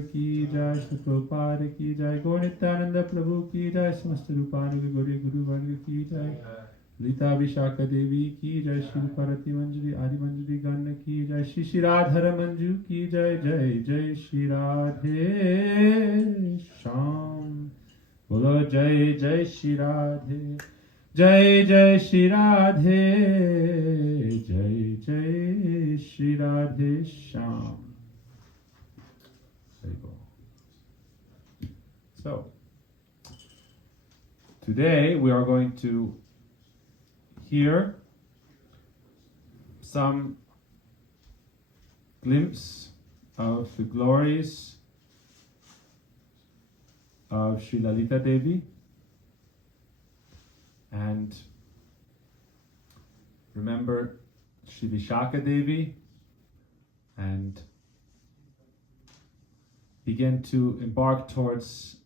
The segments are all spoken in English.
की जय, श्री प्रभुपाद की जय, गौर नित्यानंद प्रभु की जय, समस्त रूपानुग गौरी गुरु वर्ग की जय, ललिता विशाखा देवी की जय, श्री पार्वती मंजरी आदि मंजरी गण की जय, श्री श्री राधा मंजू की जय, जय जय श्री राधे श्याम। बोलो जय जय श्री राधे, जय जय श्री राधे, जय जय Shri Radhe Shyam. There you go. So, today we are going to hear some glimpse of the glories of Sri Lalita Devi, and remember Sri Vishaka Devi, and begin to embark towards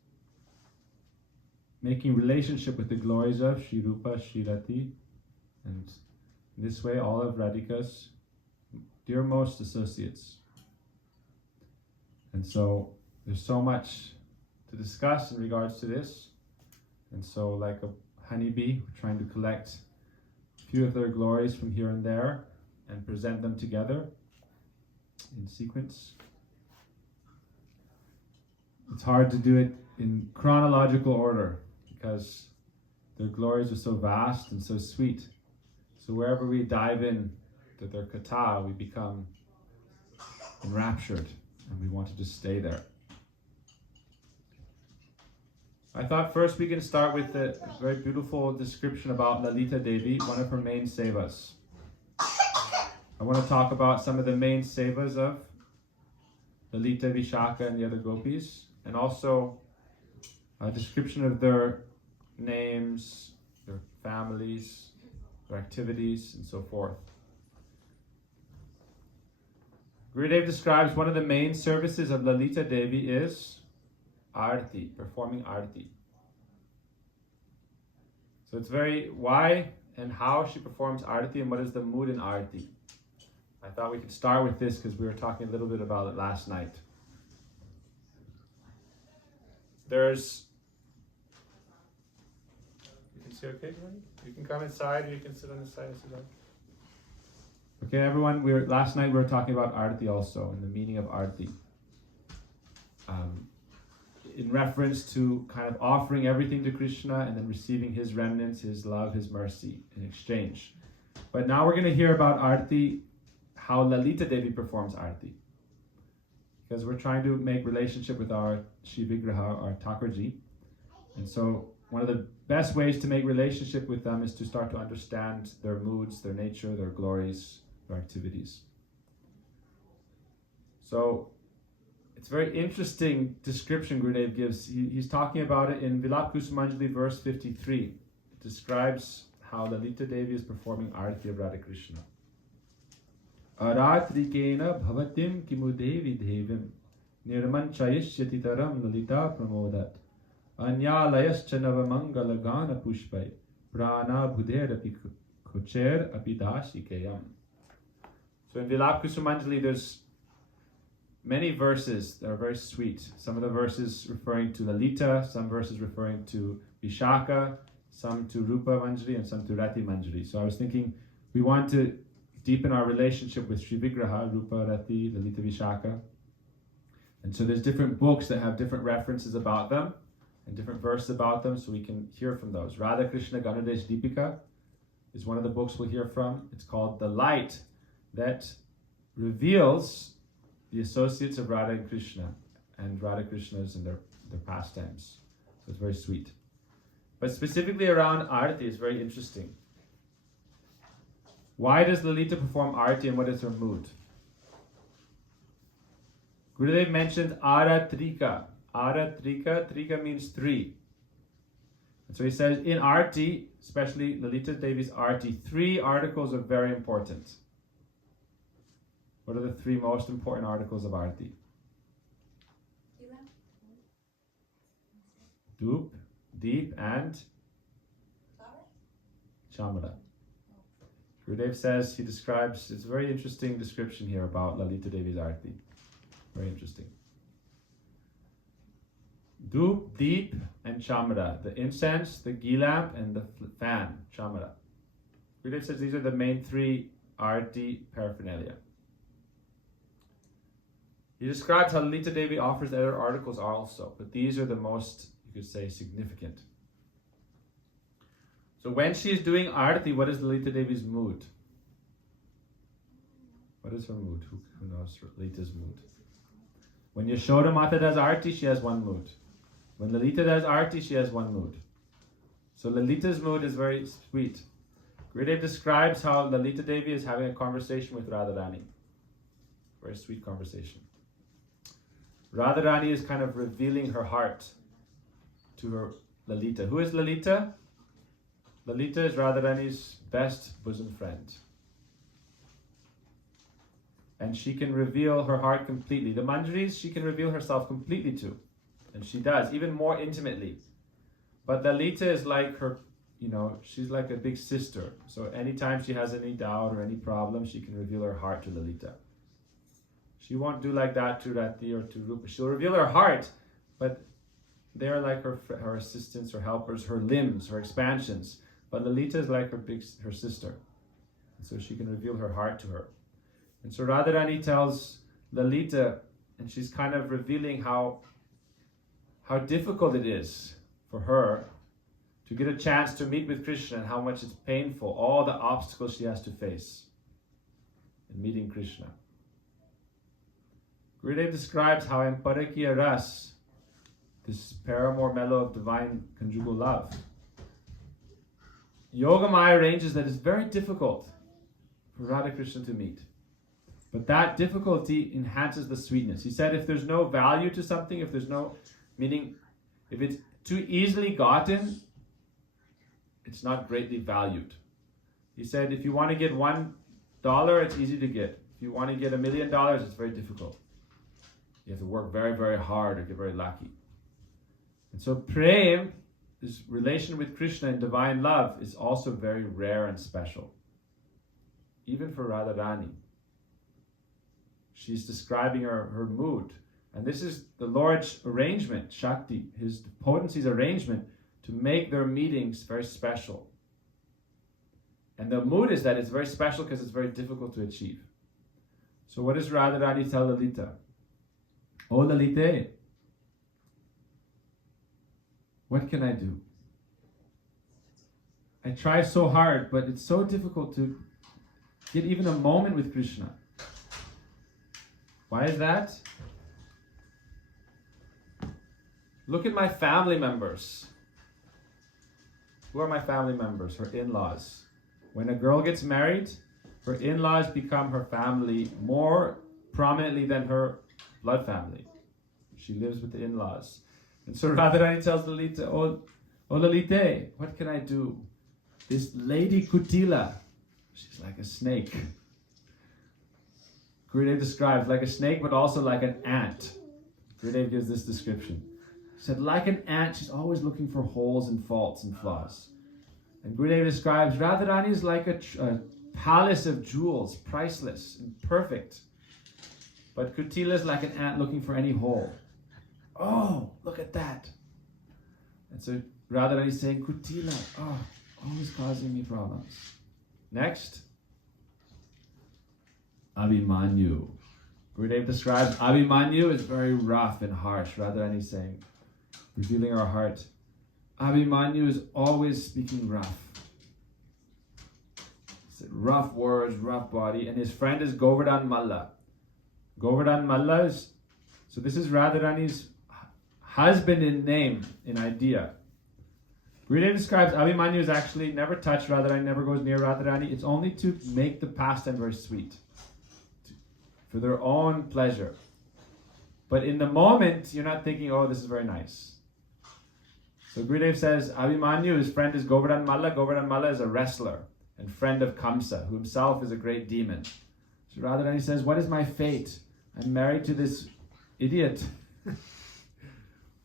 making relationship with the glories of Sri Rupa, Sri Rati, and in this way all of Radhika's dearmost associates. And so there's so much to discuss in regards to this, and so like a honeybee, we're trying to collect a few of their glories from here and there and present them together in sequence. It's hard to do it in chronological order because their glories are so vast and so sweet. So wherever we dive in to their katha, we become enraptured and we want to just stay there. I thought first we can start with a very beautiful description about Lalita Devi, one of her main sevas. I want to talk about some of the main sevas of Lalita, Vishaka, and the other gopis, and also a description of their names, their families, their activities, and so forth. Gurudev describes one of the main services of Lalita Devi is Aarti, performing Aarti. So it's very why and how she performs Aarti and what is the mood in Aarti. I thought we could start with this because we were talking a little bit about it last night. There's, you can see okay, right? You can come inside or you can sit on the side if you like. Okay, everyone, last night we were talking about Aarti also and the meaning of Aarti. In reference to kind of offering everything to Krishna and then receiving his remnants, his love, his mercy in exchange. But now we're going to hear about Aarti, how Lalita Devi performs Aarti. Because we're trying to make relationship with our Shri Vigraha, our Thakurji. And so one of the best ways to make relationship with them is to start to understand their moods, their nature, their glories, their activities. So it's a very interesting description Gurudev gives. He's talking about it in Vilap Kusumanjali verse 53. It describes how Lalita Devi is performing Aarti of Radha Krishna. Aratrikena bhavatim kimudevi devim nirmanchayishyati taram lalita pramodat anyalayascha navamangala gana pushpai prana budher api kocher apidashikayam. So in Vilap Kusumanjali there's many verses that are very sweet. Some of the verses referring to Lalita, some verses referring to Vishaka, some to Rupa Manjari, and some to Rati Manjari. So I was thinking we want to deepen our relationship with Sri Vigraha, Rupa, Rati, Lalita, Vishaka. And so there's different books that have different references about them and different verses about them, so we can hear from those. Radha Krishna Ganadesh Deepika is one of the books we'll hear from. It's called The Light that reveals the associates of Radha and Krishna and Radha Krishnas and their pastimes. So it's very sweet. But specifically around Aarti is very interesting. Why does Lalita perform Aarti and what is her mood? Gurudev mentioned Aratrika. Aratrika, Trika means three. And so he says in Aarti, especially Lalita Devi's Aarti, 3 articles are very important. What are the 3 most important articles of Aarti? Dup, Deep, and Chamara. Gurudev says, he describes, it's a very interesting description here about Lalita Devi's Aarti. Very interesting. Dhup, deep, and chamra. The incense, the ghee lamp, and the fan, chamra. Gurudev says these are the main three Aarti paraphernalia. He describes how Lalita Devi offers other articles also, but these are the most, you could say, significant. So when she is doing Aarti, what is Lalita Devi's mood? What is her mood? Who knows Lalita's mood? When Yashoda Mata does Aarti, she has one mood. When Lalita does Aarti, she has one mood. So Lalita's mood is very sweet. Gurudev describes how Lalita Devi is having a conversation with Radharani. Very sweet conversation. Radharani is kind of revealing her heart to her Lalita. Who is Lalita? Lalita is Radharani's best bosom friend. And she can reveal her heart completely. The Manjaris, she can reveal herself completely to. And she does, even more intimately. But Lalita is like her, she's like a big sister. So anytime she has any doubt or any problem, she can reveal her heart to Lalita. She won't do like that to Rati or to Rupa. She'll reveal her heart, but they're like her assistants, her helpers, her limbs, her expansions. But Lalita is like her sister. And so she can reveal her heart to her. And so Radharani tells Lalita, and she's kind of revealing how difficult it is for her to get a chance to meet with Krishna and how much it's painful, all the obstacles she has to face in meeting Krishna. Gurudev describes how in Parakya Ras, this paramour mellow of divine conjugal love, Yogamaya arranges that it's very difficult for Radha Krishna to meet. But that difficulty enhances the sweetness. He said if there's no value to something, if there's no meaning, if it's too easily gotten, it's not greatly valued. He said if you want to get $1, it's easy to get. If you want to get $1 million, it's very difficult. You have to work very, very hard or get very lucky. And so Prem, this relation with Krishna and divine love, is also very rare and special. Even for Radharani. She's describing her mood. And this is the Lord's arrangement, Shakti, his potency's arrangement to make their meetings very special. And the mood is that it's very special because it's very difficult to achieve. So what does Radharani tell Lalita? Oh Lalita, what can I do? I try so hard, but it's so difficult to get even a moment with Krishna. Why is that? Look at my family members. Who are my family members? Her in-laws. When a girl gets married, her in-laws become her family more prominently than her blood family. She lives with the in-laws. And so Radharani tells Lalita, oh Lalita, what can I do? This lady Kutila, she's like a snake. Gurudev describes like a snake, but also like an ant. Gurudev gives this description. He said, like an ant, she's always looking for holes and faults and flaws. And Gurudev describes Radharani is like a palace of jewels, priceless and perfect. But Kutila is like an ant looking for any hole. Oh, look at that. And so Radharani is saying, Kutila, always causing me problems. Next. Abhimanyu. Gurudev describes Abhimanyu is very rough and harsh. Radharani is saying, revealing our heart. Abhimanyu is always speaking rough. He said, rough words, rough body. And his friend is Govardhan Malla. Govardhan Malla is, so this is Radharani's husband in name, in idea. Gurudev describes Abhimanyu is actually never touched Radharani, never goes near Radharani. It's only to make the pastime very sweet. For their own pleasure. But in the moment, you're not thinking, oh, this is very nice. So Gurudev says, Abhimanyu, his friend is Govardhan Malla. Govardhan Malla is a wrestler and friend of Kamsa, who himself is a great demon. So Radharani says, what is my fate? I'm married to this idiot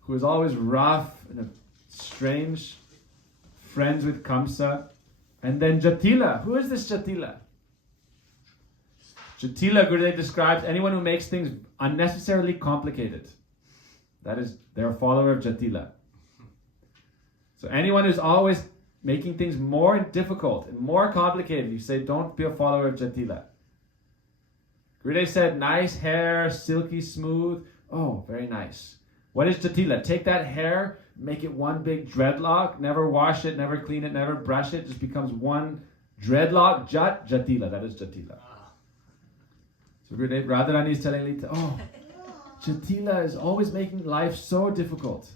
who is always rough and strange, friends with Kamsa. And then Jatila. Who is this Jatila? Jatila, Gurudev describes anyone who makes things unnecessarily complicated. they're a follower of Jatila. So anyone who's always making things more difficult and more complicated, you say, don't be a follower of Jatila. Gurudev said, nice hair, silky smooth. Oh, very nice. What is Jatila? Take that hair, make it one big dreadlock, never wash it, never clean it, never brush it, just becomes one dreadlock, Jatila. That is Jatila. So Gurudev Radharani is telling Lalita, oh, Jatila is always making life so difficult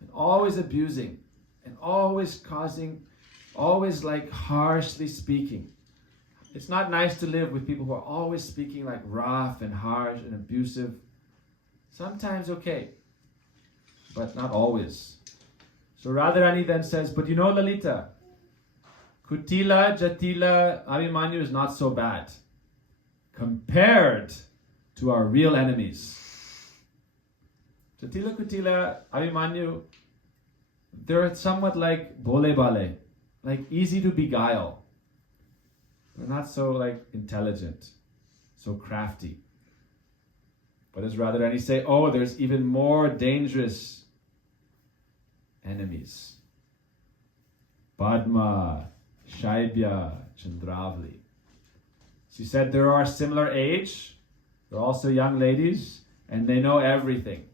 and always abusing and always causing, always like harshly speaking. It's not nice to live with people who are always speaking like rough and harsh and abusive. Sometimes okay, but not always. So Radharani then says, but you know Lalita, Kutila, Jatila, Abhimanyu is not so bad compared to our real enemies. Jatila, Kutila, Abhimanyu, they're somewhat like bole bale, like easy to beguile. They're not so like intelligent, so crafty. But as Radharani say, oh, there's even more dangerous enemies. Padma, Shaibya, Chandravali. She said there are similar age, they're also young ladies, and they know everything.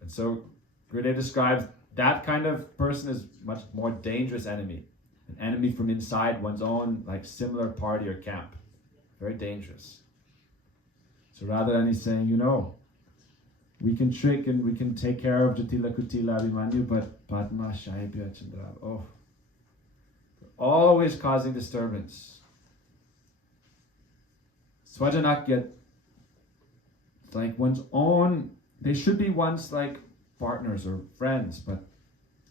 And so Gurudev describes that kind of person as much more dangerous enemy. An enemy from inside one's own like similar party or camp. Very dangerous. So Radharani is saying, you know, we can trick and we can take care of Jatila, Kutila, Abhimanyu, but Padma, Shaibya, Chandra, oh, they're always causing disturbance. Swajanakya, like one's own, they should be one's like partners or friends, but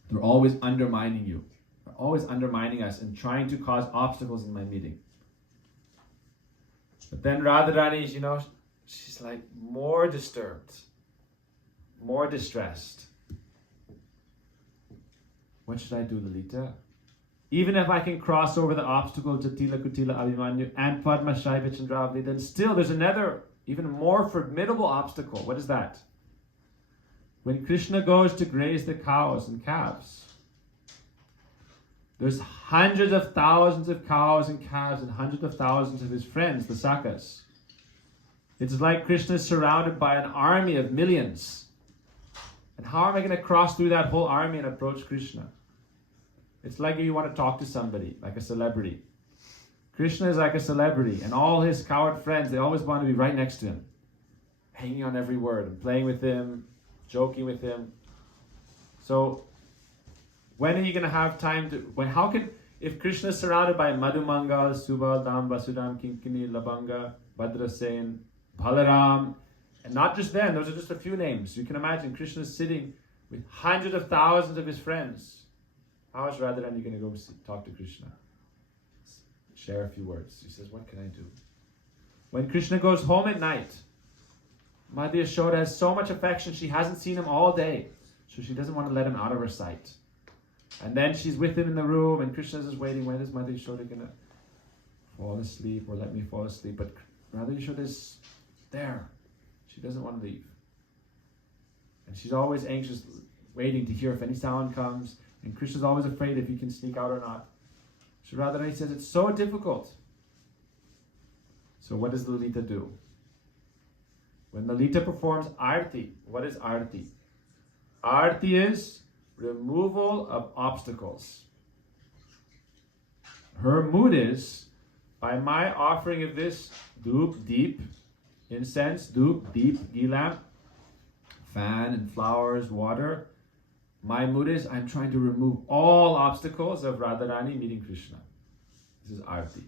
they're always undermining you. They're always undermining us and trying to cause obstacles in my meeting. But then Radharani, you know, she's like more disturbed, more distressed. What should I do, Lalita? Even if I can cross over the obstacle of Jatila, Kutila, Abhimanyu and Padma, Shaibya, Chandravali, then still there's another, even more formidable obstacle. What is that? When Krishna goes to graze the cows and calves, there's hundreds of thousands of cows and calves and hundreds of thousands of his friends, the Sakas. It's like Krishna is surrounded by an army of millions. And how am I going to cross through that whole army and approach Krishna? It's like you want to talk to somebody, like a celebrity. Krishna is like a celebrity, and all his coward friends, they always want to be right next to him, hanging on every word and playing with him, joking with him. So when are you going to have time to, if Krishna is surrounded by Madhumangal, Subal, Dam, Vasudam, Kinkini, Labanga, Bhadrasen, Balaram, and not just them, those are just a few names. You can imagine Krishna is sitting with hundreds of thousands of his friends. How is Radharani going to go talk to Krishna? Share a few words. He says, what can I do? When Krishna goes home at night, Mother Yashoda has so much affection, she hasn't seen him all day. So she doesn't want to let him out of her sight. And then she's with him in the room, and Krishna's just waiting, when is Mother Yashoda going to fall asleep or let me fall asleep? But Mother Yashoda is there. She doesn't want to leave. And she's always anxious, waiting to hear if any sound comes. And Krishna's always afraid if he can sneak out or not. So Radharani says it's so difficult. So what does Lalita do? When Lalita performs Aarti, what is Aarti? Aarti is removal of obstacles. Her mood is, by my offering of this dhup, deep, incense, dhup, deep, ghee lamp, fan and flowers, water, my mood is, I'm trying to remove all obstacles of Radharani meeting Krishna. This is Aarti.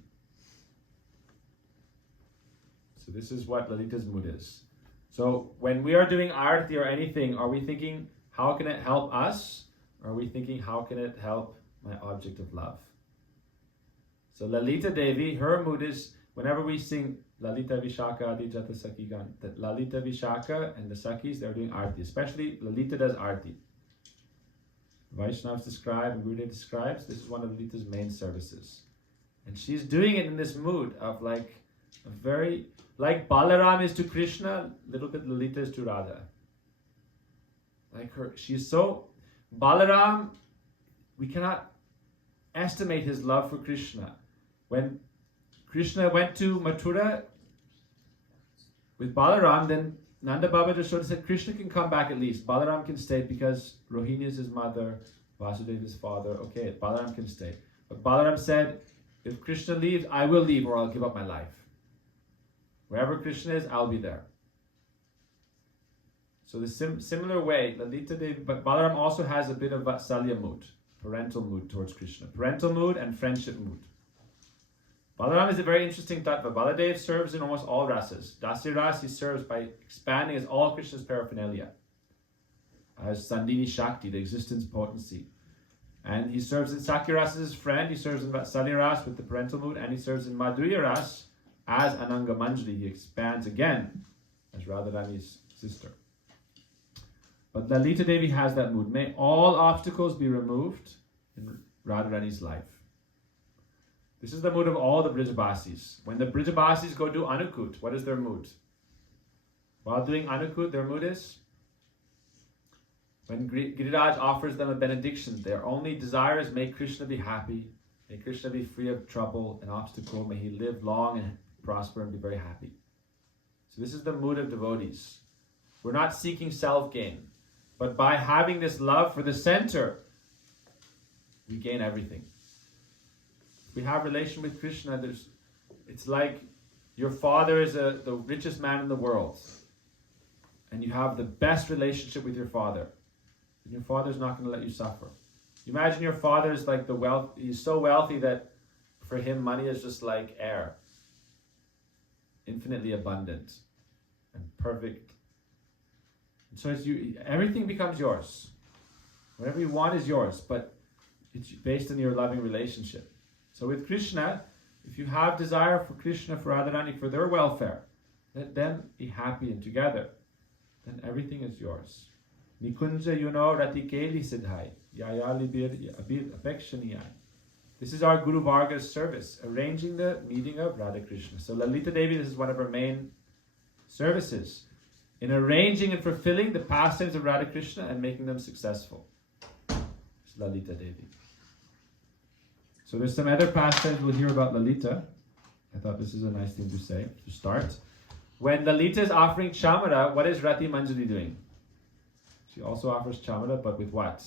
So this is what Lalita's mood is. So when we are doing Aarti or anything, are we thinking, how can it help us? Or are we thinking, how can it help my object of love? So Lalita Devi, her mood is, whenever we sing Lalita Vishaka Adi Jata Sakhi Gan, that Lalita Vishaka and the Sakhis, they're doing Aarti. Especially Lalita does Aarti. Vaishnavas describe and Gurudev describes, this is one of Lalita's main services. And she's doing it in this mood of like a very, like Balaram is to Krishna, little bit Lalita is to Radha. Like she's so... Balaram, we cannot estimate his love for Krishna. When Krishna went to Mathura with Balaram, then Nanda Baba just sort of said, Krishna can come back at least. Balaram can stay because Rohini is his mother, Vasudeva is his father. Okay, Balaram can stay. But Balaram said, if Krishna leaves, I will leave or I'll give up my life. Wherever Krishna is, I'll be there. So the similar way, Lalita Devi, but Balaram also has a bit of Vatsalya mood, parental mood towards Krishna. Parental mood and friendship mood. Balaram is a very interesting tattva. Baladev serves in almost all rasas. Dasya ras he serves by expanding as all Krishna's paraphernalia. As Sandini Shakti, the existence potency. And he serves in Sakya ras as his friend, he serves in Vatsalya ras with the parental mood, and he serves in Madhurya ras as Ananga Manjari. He expands again as Radharani's sister. But Lalita Devi has that mood. May all obstacles be removed in Radharani's life. This is the mood of all the Brijabasis. When the Brijabasis go do Anukut, what is their mood? While doing Anukut, their mood is? When Giriraj offers them a benediction, their only desire is, may Krishna be happy, may Krishna be free of trouble and obstacle, may he live long and prosper and be very happy. So this is the mood of devotees. We're not seeking self-gain, but by having this love for the center, we gain everything. If we have relation with Krishna, it's like your father is the richest man in the world, and you have the best relationship with your father. And your father's not going to let you suffer. Imagine your father is like he's so wealthy that for him money is just like air. Infinitely abundant and perfect. And so everything becomes yours. Whatever you want is yours, but it's based on your loving relationship. So with Krishna, if you have desire for Krishna, for Radharani, for their welfare, let them be happy and together, then everything is yours. Nikunja yuno ratikeli siddhai, yayali abir apekshaniyai. This is our Guru Varga's service, arranging the meeting of Radha Krishna. So Lalita Devi, this is one of her main services, in arranging and fulfilling the pastimes of Radha Krishna and making them successful. It's Lalita Devi. So there's some other pastimes we'll hear about Lalita. I thought this is a nice thing to say, to start. When Lalita is offering chamara, what is Rati Manjari doing? She also offers chamara, but with what?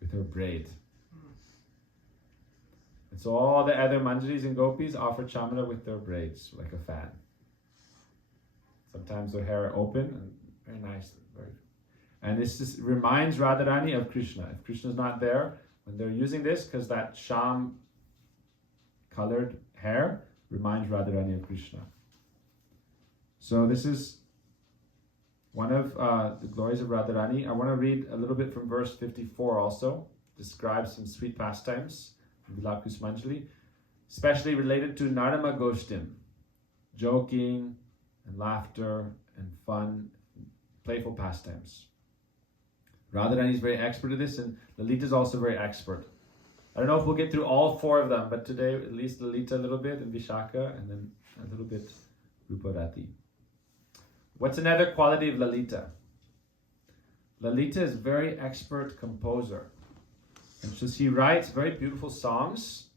With her braid. And so all the other manjaris and gopis offer chamara with their braids, like a fan. Sometimes their hair open, and very nice. And this just reminds Radharani of Krishna. If Krishna's not there, when they're using this, because that sham colored hair reminds Radharani of Krishna. So this is one of the glories of Radharani. I want to read a little bit from verse 54 also. Describes some sweet pastimes from Vilap Kusmanjali, especially related to Narama Goshtim, joking and laughter and fun, playful pastimes. Radharani is very expert at this, and Lalita is also very expert. I don't know if we'll get through all four of them, but today at least Lalita a little bit, and Vishaka, and then a little bit Ruparati. What's another quality of Lalita? Lalita is a very expert composer. And so she writes very beautiful songs,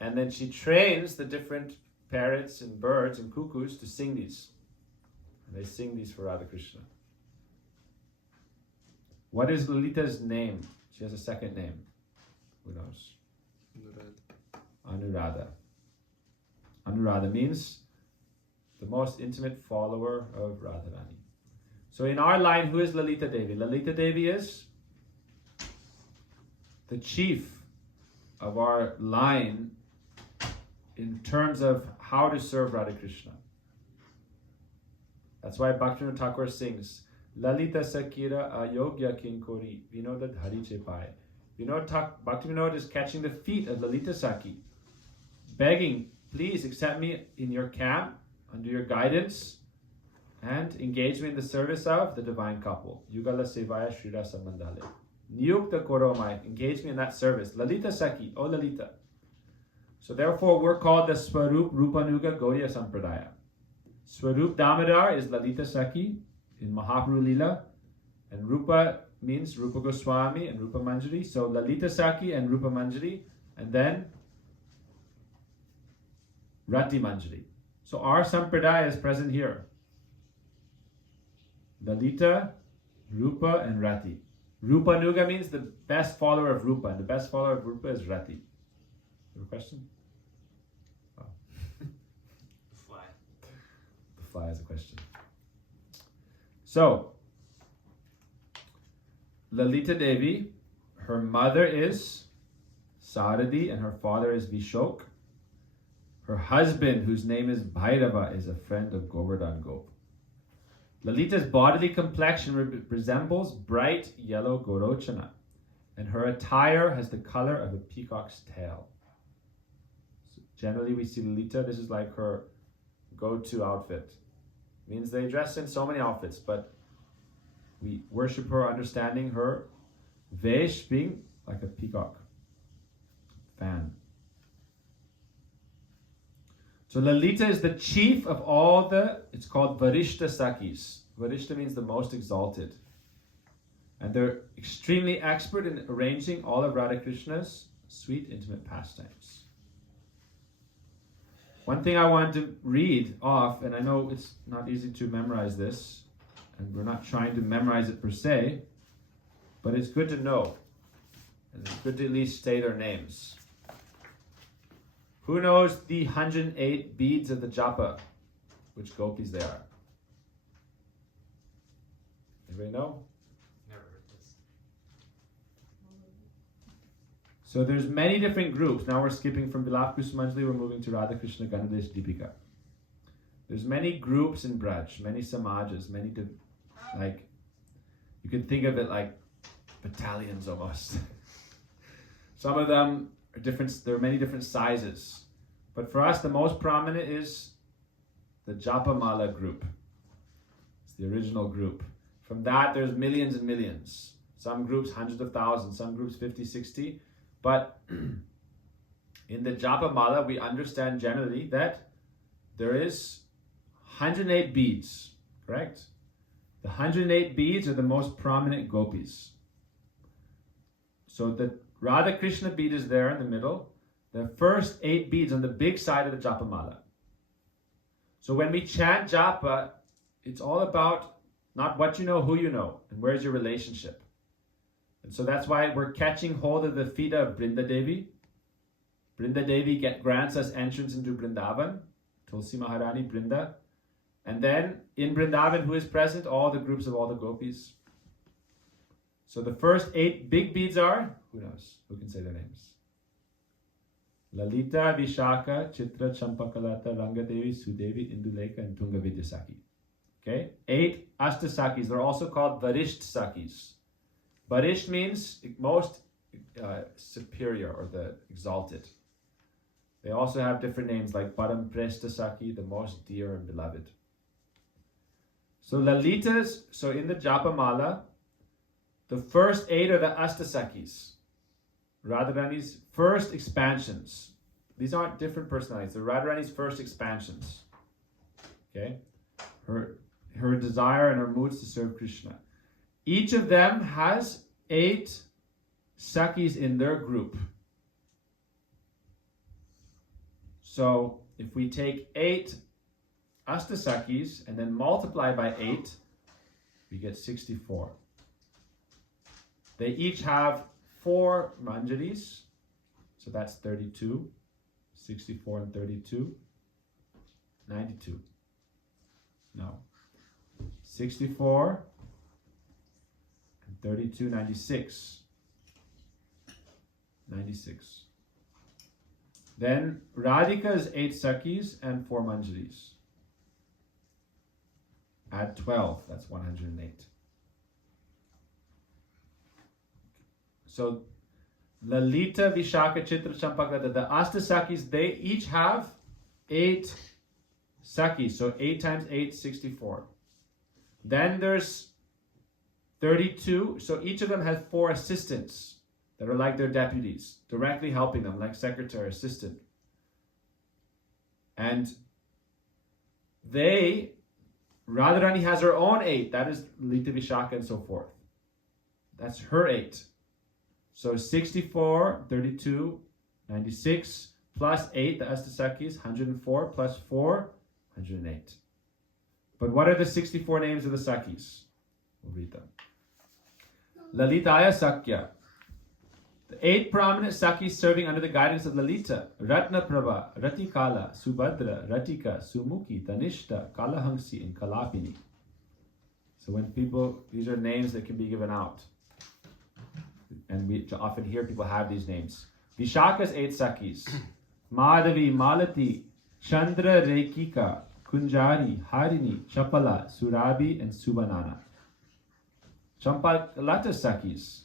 and then she trains the different parrots and birds and cuckoos to sing these. And they sing these for Radha Krishna. What is Lalita's name? She has a second name. Who knows? Anuradha. Anuradha means the most intimate follower of Radharani. So in our line, who is Lalita Devi? Lalita Devi is the chief of our line in terms of how to serve Radha Krishna. That's why Bhaktivinoda Thakur sings, Lalita Sakira Ayogya Kinkori Vinodad Hari Chepai. Bhaktivinoda is catching the feet of Lalita Saki, begging, please accept me in your camp, under your guidance, and engage me in the service of the divine couple. Yugala Sevaya Shrira Samandale. Niyukta Koromai, engage me in that service. Lalita Saki, O Lalita. So therefore we're called the Swarup Rupanuga Gaudiya Sampradaya. Swarup Damodar is Lalita Saki in Mahaprabhu Lila, And Rupa means Rupa Goswami and Rupa Manjari. So Lalita Saki and Rupa Manjari, and then Rati Manjari. So our Sampradaya is present here. Lalita, Rupa, and Rati. Rupa Nuga means the best follower of Rupa, and the best follower of Rupa is Rati. You have a question? Oh. The fly. The fly has a question. So, Lalita Devi, her mother is Saradi and her father is Vishok. Her husband, whose name is Bhairava, is a friend of Govardhan Gop. Lalita's bodily complexion resembles bright yellow Gorochana, and her attire has the color of a peacock's tail. So generally we see Lalita, this is like her go-to outfit. Means they dress in so many outfits, but we worship her understanding her Vesh being like a peacock fan. So Lalita is the chief of all it's called Varishta Sakis. Varishta means the most exalted. And they're extremely expert in arranging all of Radha Krishna's sweet, intimate pastimes. One thing I want to read off, and I know it's not easy to memorize this, and we're not trying to memorize it per se, but it's good to know. And it's good to at least say their names. Who knows the 108 beads of the Japa? Which Gopis they are? Anybody know? Never heard this. So there's many different groups. Now we're skipping from Vilap Kusumanjali, we're moving to Radha Krishna Ganadesh Deepika. There's many groups in Braj, many samajas, like, you can think of it like battalions almost. Some of them are different, there are many different sizes. But for us, the most prominent is the Japa Mala group. It's the original group. From that, there's millions and millions. Some groups, hundreds of thousands, some groups 50, 60. But in the Japa Mala, we understand generally that there is 108 beads, correct? The 108 beads are the most prominent gopis. So the Radha Krishna bead is there in the middle. The first 8 beads on the big side of the Japa Mala. So when we chant Japa, it's all about not what you know, who you know, and where's your relationship. And so that's why we're catching hold of the feet of Brinda Devi. Brinda Devi grants us entrance into Vrindavan, Tulsi Maharani, Brinda. And then in Vrindavan, who is present? All the groups of all the gopis. So the first 8 big beads are, who knows? Who can say their names? Lalita, Vishaka, Chitra, Champakalata, Rangadevi, Sudevi, Induleka, and Tunga Vidyasaki. Okay? 8 Ashtasakis. They're also called Varisht Sakis. Varisht means most superior or the exalted. They also have different names like Param Presta Saki, the most dear and beloved. So Lalitas, so in the Japa Mala, the first 8 are the Ashtasakis. Radharani's first expansions. These aren't different personalities. They're Radharani's first expansions. Okay? Her desire and her moods to serve Krishna. Each of them has 8 Sakis in their group. So if we take 8 Ashtasakis and then multiply by 8, we get 64. They each have 4 Manjaris, so that's 32, 64 and 32, 92. No, 64 and 32, 96. 96. Then Radhika's 8 Sakis and 4 Manjaris. Add 12, that's 108. So Lalita, Vishaka, Chitra, Champakalata, the Ashtasakis, they each have 8 Sakis. So 8 times 8, 64. Then there's 32. So each of them has 4 assistants that are like their deputies, directly helping them, like secretary, assistant. And Radharani has her own 8. That is Lalita, Vishaka, and so forth. That's her 8. So 64, 32, 96 plus 8, the Astasakis, 104 plus 4, 108. But what are the 64 names of the Sakis? We'll read them. Lalitaya Sakya. The 8 prominent Sakis serving under the guidance of Lalita: Ratna Prabha, Ratikala, Subhadra, Ratika, Sumukhi, Tanishta, Kalahansi, and Kalapini. So when people, these are names that can be given out. And we often hear people have these names. Vishaka's 8 Sakis: Madhavi, Malati, Chandra, Rekika, Kunjari, Harini, Chapala, Surabhi, and Subanana. Champalata Sakis: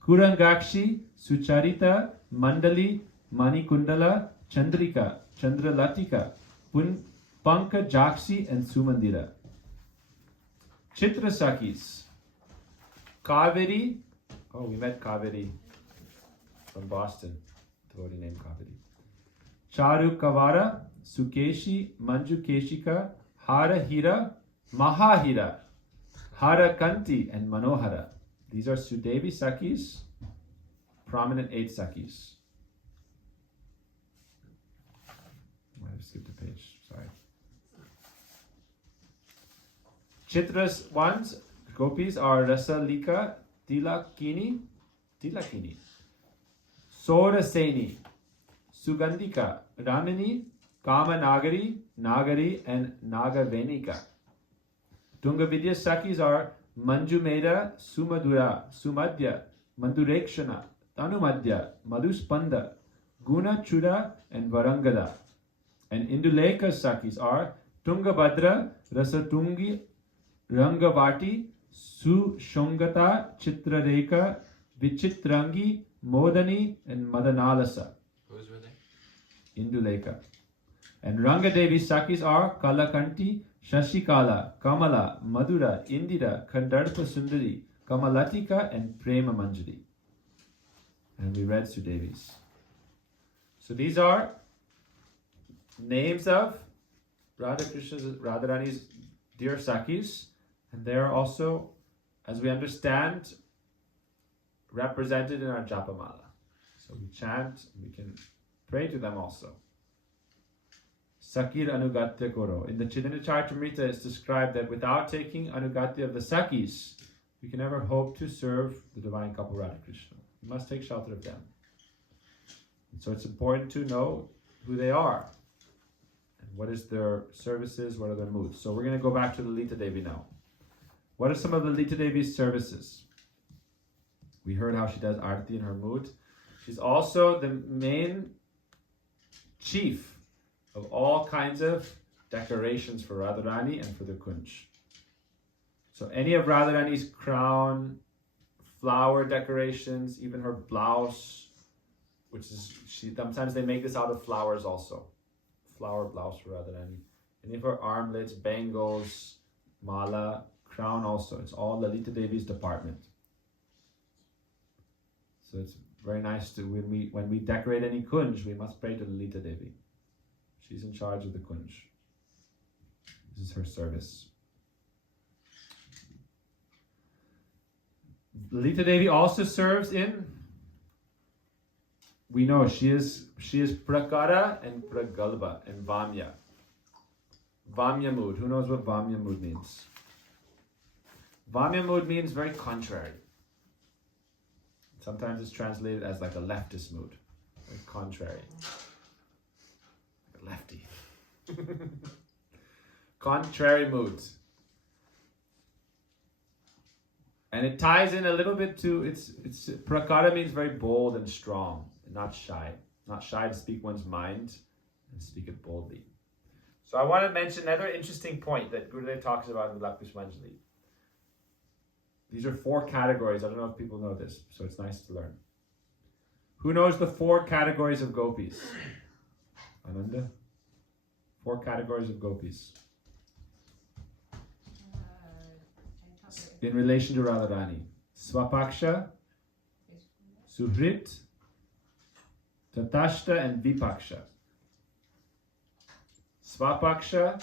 Kurangakshi, Sucharita, Mandali, Manikundala, Chandrika, Chandralatika, Panka Jakshi, and Sumandira. Chitra Sakis: Kaveri. Oh, we met Kaveri from Boston. Devotee named Kaveri. Charu Kavara, Sukeshi, Manju Keshika, Hara Hira, Mahahira, Hara Kanti, and Manohara. These are Sudevi Sakis, prominent 8 Sakis. I might have skipped a page, sorry. Chitra's ones, Gopis, are Rasalika, Tilakini, Soraseni, Sugandhika, Ramini, Kamanagari, Nagari, and Nagavenika. Tungavidya Sakis are Manjumeda, Sumadura, Sumadhya, Mandurekshana, Tanumadhya, Madhuspanda, Guna Chuda, and Varangada. And Induleka Sakis are Tungabhadra, Rasatungi, Rangavati, Sushongata, Chitrareka, Vichitrangi, Modani, and Madanalasa. Whose were they? Induleka. And Rangadevi Sakis are Kalakanti, Shashikala, Kamala, Madhura, Indira, Kandarpa Sundari, Kamalatika, and Prema Manjari. And we read Sudevis. So these are names of Radharani's dear Sakis, and they are also, as we understand, represented in our Japa Mala. So we chant, we can pray to them also. Sakir Anugatya Koro. In the Chaitanya Charitamrita, it's described that without taking Anugatya of the Sakis, we can never hope to serve the divine couple Radha Krishna. We must take shelter of them. And so it's important to know who they are and what is their services, what are their moods. So we're going to go back to Lalita Devi now. What are some of Lalita Devi's services? We heard how she does Aarti in her mood. She's also the main chief of all kinds of decorations for Radharani and for the Kunj. So any of Radharani's crown, flower decorations, even her blouse, which is, sometimes they make this out of flowers also. Flower blouse for Radharani. Any of her armlets, bangles, mala, crown also. It's all Lalita Devi's department. So it's very nice to, when we decorate any Kunj, we must pray to Lalita Devi. She's in charge of the Kunj. This is her service. Lalita Devi also serves in, we know she is Prakara and Pragalba and Vamya. Vamya mood. Who knows what Vamya mood means? Vamya mood means very contrary. Sometimes it's translated as like a leftist mood. Very contrary. Lefty. Contrary moods. And it ties in a little bit to, it's Prakara means very bold and strong, and not shy. Not shy to speak one's mind and speak it boldly. So I want to mention another interesting point that Gurudev talks about in the Lakshmanjali. These are 4 categories. I don't know if people know this, so it's nice to learn. Who knows the 4 categories of gopis? Ananda? 4 categories of gopis. In relation to Radharani. Swapaksha, Suhrit, Tatashta, and Vipaksha. Swapaksha,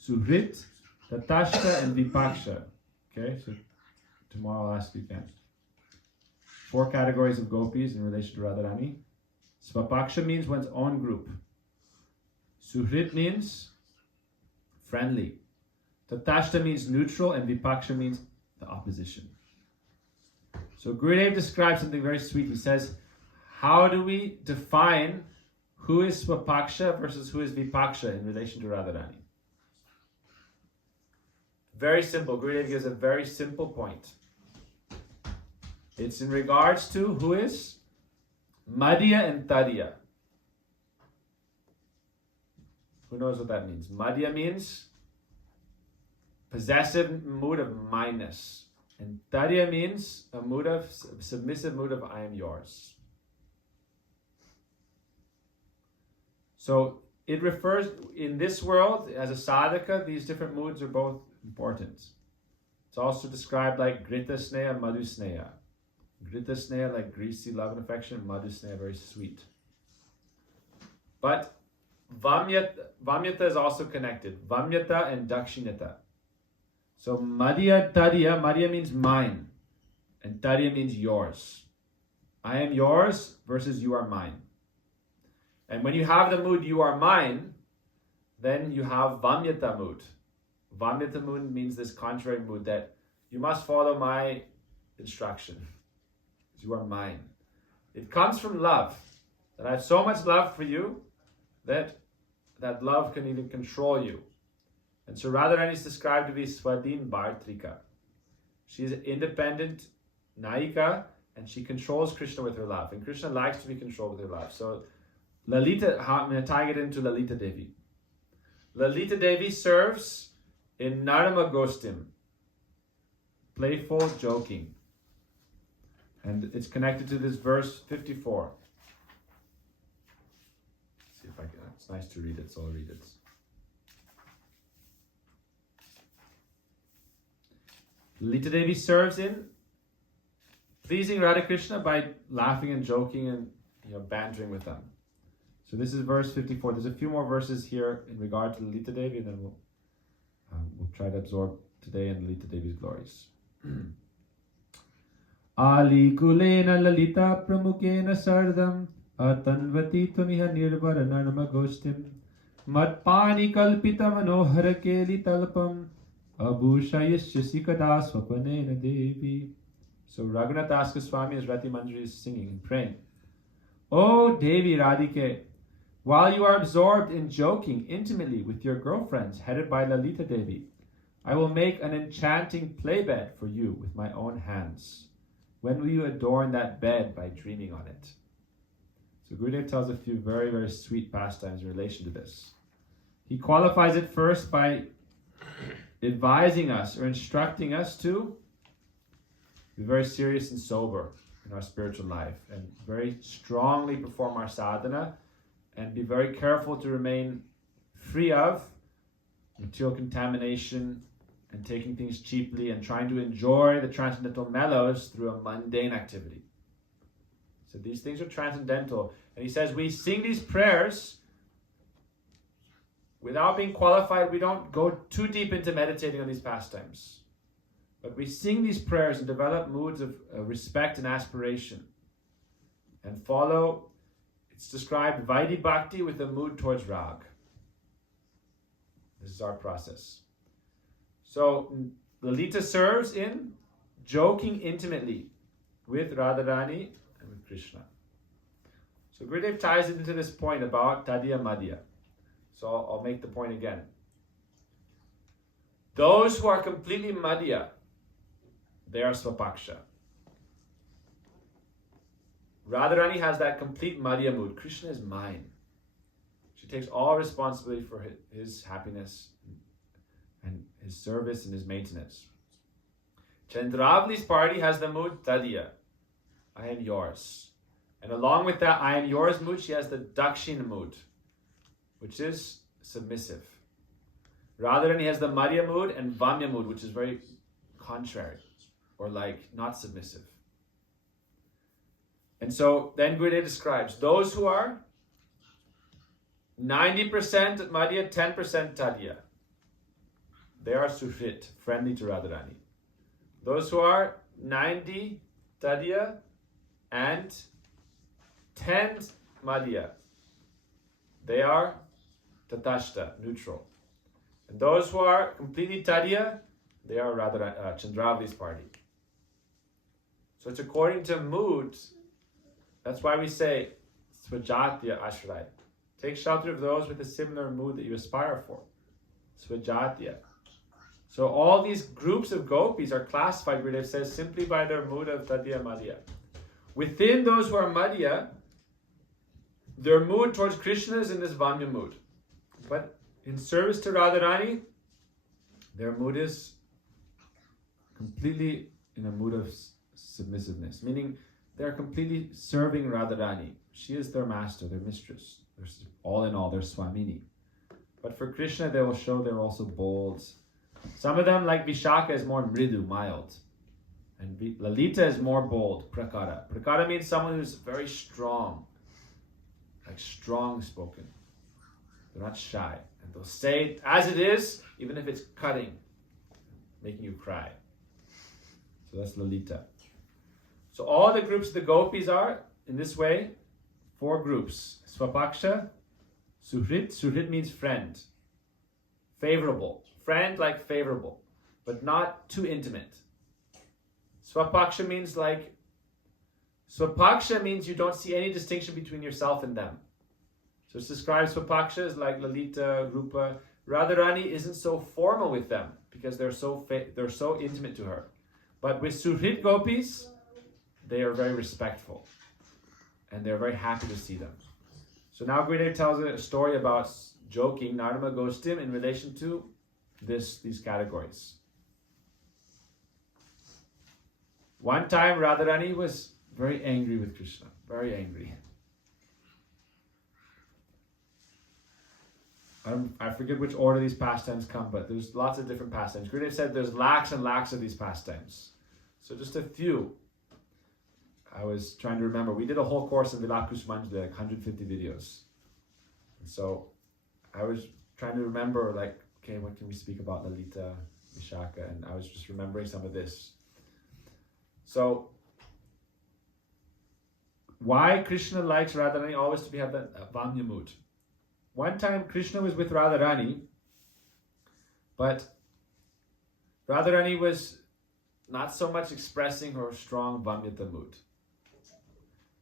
Suhrit, Tatashta, and Vipaksha. Okay, so tomorrow I'll ask you again. 4 categories of gopis in relation to Radharani. Swapaksha means one's own group. Suhrit means friendly. Tatashta means neutral, and Vipaksha means the opposition. So Gurudev describes something very sweet. He says, how do we define who is Swapaksha versus who is Vipaksha in relation to Radharani? Very simple. Gurudev gives a very simple point. It's in regards to who is Madhya and Tadya. Who knows what that means? Madhya means possessive mood of mindness. And Tadya means a mood of submissive mood of I am yours. So it refers, in this world, as a sadhaka, these different moods are both important. It's also described like Grita Sneha, Madhu Sneha. Grita Sneha like greasy love and affection, Madhu Sneha very sweet. But Vamyata is also connected. Vamyata and Dakshinata. So Madhya Tadya, Madhya means mine, and Tadya means yours. I am yours versus you are mine. And when you have the mood you are mine, then you have Vamyata mood. Vamyata mood means this contrary mood that you must follow my instruction. You are mine. It comes from love. That I have so much love for you that that love can even control you. And so Radharani is described to be Swadhin Bhartrika. She is an independent Naika, and she controls Krishna with her love. And Krishna likes to be controlled with her love. So Lalita, I'm going to tie it into Lalita Devi. Lalita Devi serves in Narama Gostim, playful joking. And it's connected to this verse 54. Let's see if I can, it's nice to read it, so I'll read it. Lalita Devi serves in pleasing Radha Krishna by laughing and joking and bantering with them. So this is verse 54. There's a few more verses here in regard to Lalita Devi, and then we'll try to absorb today in Lalita Devi's glories. Ali kulena lalita pramukena sardam atanvati tumiha nirvara narma gostim matpani kalpita manohara keli talpam abhushayasya sikada swapanena devi. So Raghunath Das Goswami as Rati Manjari is singing and praying. O Devi Radhike, while you are absorbed in joking intimately with your girlfriends headed by Lalita Devi, I will make an enchanting playbed for you with my own hands. When will you adorn that bed by dreaming on it? So Gurudev tells a few very, very sweet pastimes in relation to this. He qualifies it first by advising us or instructing us to be very serious and sober in our spiritual life and very strongly perform our sadhana and be very careful to remain free of material contamination and taking things cheaply and trying to enjoy the transcendental mellows through a mundane activity. So these things are transcendental. And he says we sing these prayers without being qualified. We don't go too deep into meditating on these pastimes. But we sing these prayers and develop moods of respect and aspiration. And follow, it's described Vaidhi Bhakti with a mood towards Rag. This is our process. So Lalita serves in joking intimately with Radharani and with Krishna. So Gurudev ties it into this point about Tadya Madhya. So I'll make the point again. Those who are completely Madhya, they are Swapaksha. Radharani has that complete Madhya mood. Krishna is mine. She takes all responsibility for his happiness and his service and his maintenance. Chandravali's party has the mood Tadya. I am yours. And along with that I am yours mood, she has the Dakshina mood, which is submissive. Radharani has the Madhya mood and Vamya mood, which is very contrary, or like not submissive. And so then Gurudev describes those who are 90% Madhya, 10% Tadya. They are Suhrit, friendly to Radharani. Those who are 90 Tadya, and 10 Madhya. They are Tatashta, neutral. And those who are completely Tadya, they are rather Chandravali's party. So it's according to mood. That's why we say Svajatya Ashray. Take shelter of those with a similar mood that you aspire for. Svajatya. So all these groups of gopis are classified, where it says, simply by their mood of Tadya Madhya. Within those who are Madhya, their mood towards Krishna is in this Vamya mood. But in service to Radharani, their mood is completely in a mood of submissiveness, meaning they're completely serving Radharani. She is their master, their mistress. They're all in all, they're Swamini. But for Krishna, they will show they're also bold. Some of them, like Vishaka, is more mridu, mild. And Lalita is more bold, prakara. Prakara means someone who's very strong, like strong spoken. They're not shy. And they'll say it as it is, even if it's cutting, making you cry. So that's Lalita. So all the groups of the gopis are, in this way, 4 groups. Swapaksha, Suhrit. Suhrit means friend. Favorable. Friend like favorable, but not too intimate. Swapaksha means you don't see any distinction between yourself and them. So it's described Swapaksha as like Lalita, Rupa. Radharani isn't so formal with them because they're so intimate to her. But with Suhrit gopis, they are very respectful. And they're very happy to see them. So now Gurudev tells a story about joking Narma Gostim in relation to these categories. One time Radharani was very angry with Krishna. Very angry. I forget which order these pastimes come, but there's lots of different pastimes. Gurudev said there's lakhs and lakhs of these pastimes. So just a few. I was trying to remember. We did a whole course in Vilakus Manjli, like 150 videos. And so I was trying to remember, like, okay, what can we speak about Lalita, Vishaka? And I was just remembering some of this. So, why Krishna likes Radharani always to have that Vamya mood. One time Krishna was with Radharani, but Radharani was not so much expressing her strong Vamyata mood.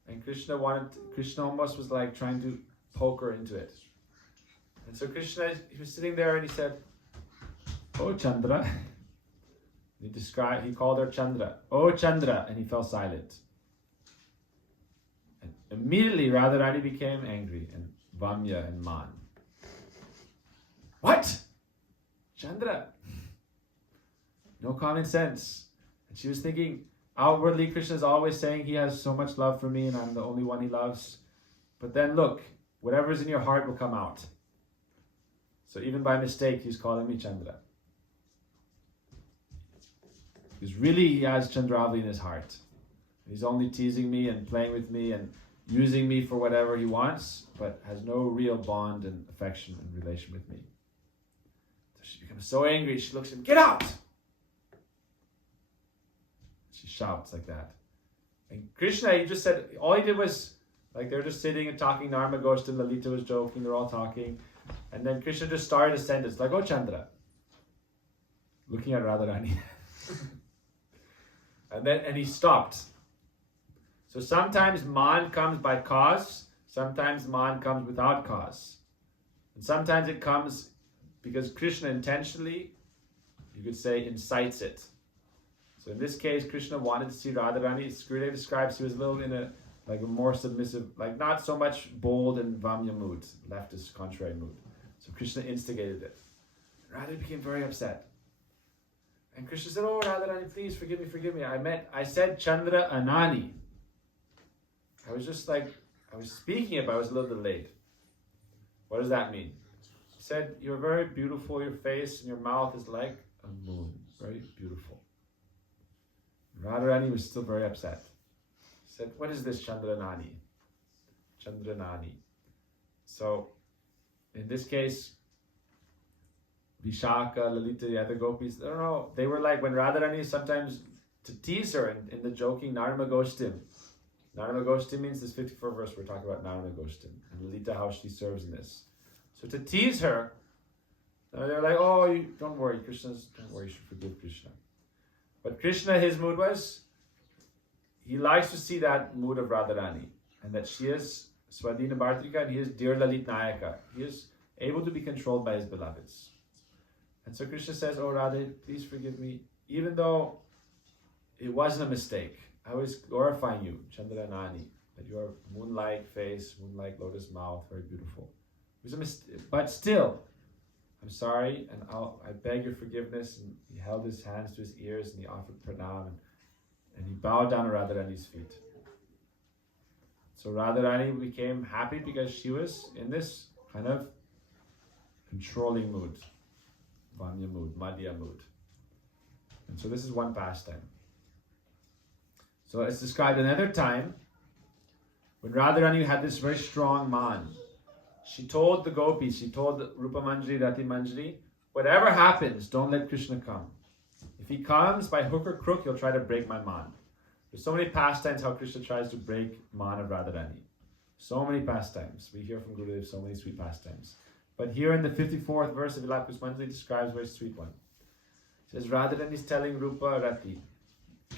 And Krishna almost was like trying to poke her into it. And so Krishna, he was sitting there and he said, "Oh Chandra." He called her Chandra. "Oh Chandra," and he fell silent. And immediately Radharani became angry and Vamya and Man. What? Chandra? No common sense. And she was thinking, outwardly Krishna is always saying he has so much love for me and I'm the only one he loves. But then look, whatever's in your heart will come out. So even by mistake, he's calling me Chandra. Because really he has Chandravali in his heart. He's only teasing me and playing with me and using me for whatever he wants, but has no real bond and affection and relation with me. So she becomes so angry, she looks at him, "Get out!" She shouts like that. And Krishna, he just said, all he did was, like they're just sitting and talking, Narma Gostim, Lalita was joking, they're all talking. And then Krishna just started a sentence, like, "Oh Chandra," looking at Radharani. and he stopped. So sometimes man comes by cause, sometimes man comes without cause. And sometimes it comes because Krishna intentionally, you could say, incites it. So in this case, Krishna wanted to see Radharani. Gurudev describes he was a little in a more submissive, like not so much bold and Vamya mood, leftist contrary mood. So Krishna instigated it. Radha became very upset. And Krishna said, "Oh Radharani, please forgive me. I said Chandra Anani. I was speaking it, but I was a little delayed." What does that mean? He said, "You're very beautiful, your face and your mouth is like a moon. Very beautiful." Radharani was still very upset. He said, "What is this Chandranani?" Chandranani. So, in this case, Vishaka, Lalita, the other gopis, I don't know, they were like, when Radharani sometimes, to tease her in the joking Narma Gostim, Naranagoshti means this 54th verse, we're talking about Naranagoshti. And Lalita, how she serves in this. So to tease her, they're like, oh, don't worry, don't worry, you should forgive Krishna. But Krishna, his mood was, he likes to see that mood of Radharani. And that she is Swadhina Bhartrika and he is dear Lalit Nayaka. He is able to be controlled by his beloveds. And so Krishna says, oh Radha, please forgive me. Even though it wasn't a mistake. I was glorifying you, Chandranani. That your moon-like face, moon-like lotus mouth, very beautiful. It was a mistake. But still, I'm sorry and I beg your forgiveness. And he held his hands to his ears and he offered pranam and he bowed down at Radharani's feet. So Radharani became happy because she was in this kind of controlling mood, Vanya mood, Madhya mood. And so this is one pastime. So it's described another time when Radharani had this very strong man. She told the Gopis, she told Rupa Manjari, Rati Manjari, whatever happens, don't let Krishna come. If he comes by hook or crook, he'll try to break my man. There's so many pastimes how Krishna tries to break man of Radharani. So many pastimes. We hear from Gurudev so many sweet pastimes. But here in the 54th verse of Vilapa Puspanjali describes a very sweet one. It says, Radharani is telling Rupa Rati,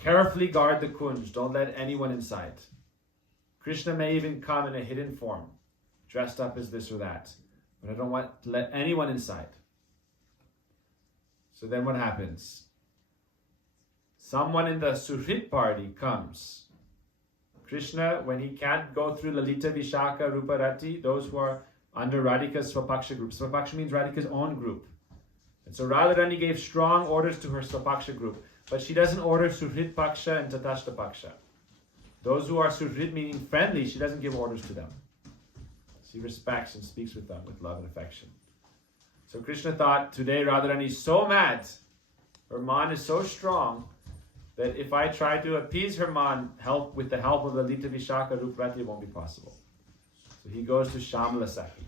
carefully guard the kunj, don't let anyone inside. Krishna may even come in a hidden form, dressed up as this or that, but I don't want to let anyone inside. So then what happens? Someone in the Suhrit party comes. Krishna, when he can't go through Lalita, Vishaka, Rupa, Rati, those who are under Radhika's Swapaksha group. Swapaksha means Radhika's own group. And so Radharani gave strong orders to her Swapaksha group, but she doesn't order Suhrit Paksha and Tatashta Paksha. Those who are Suhrit, meaning friendly, she doesn't give orders to them. She respects and speaks with them with love and affection. So Krishna thought, today Radharani is so mad, her man is so strong, that if I try to appease her man with the help of Lalita, Vishaka, Ruprati, it won't be possible. So he goes to Shamala Saki.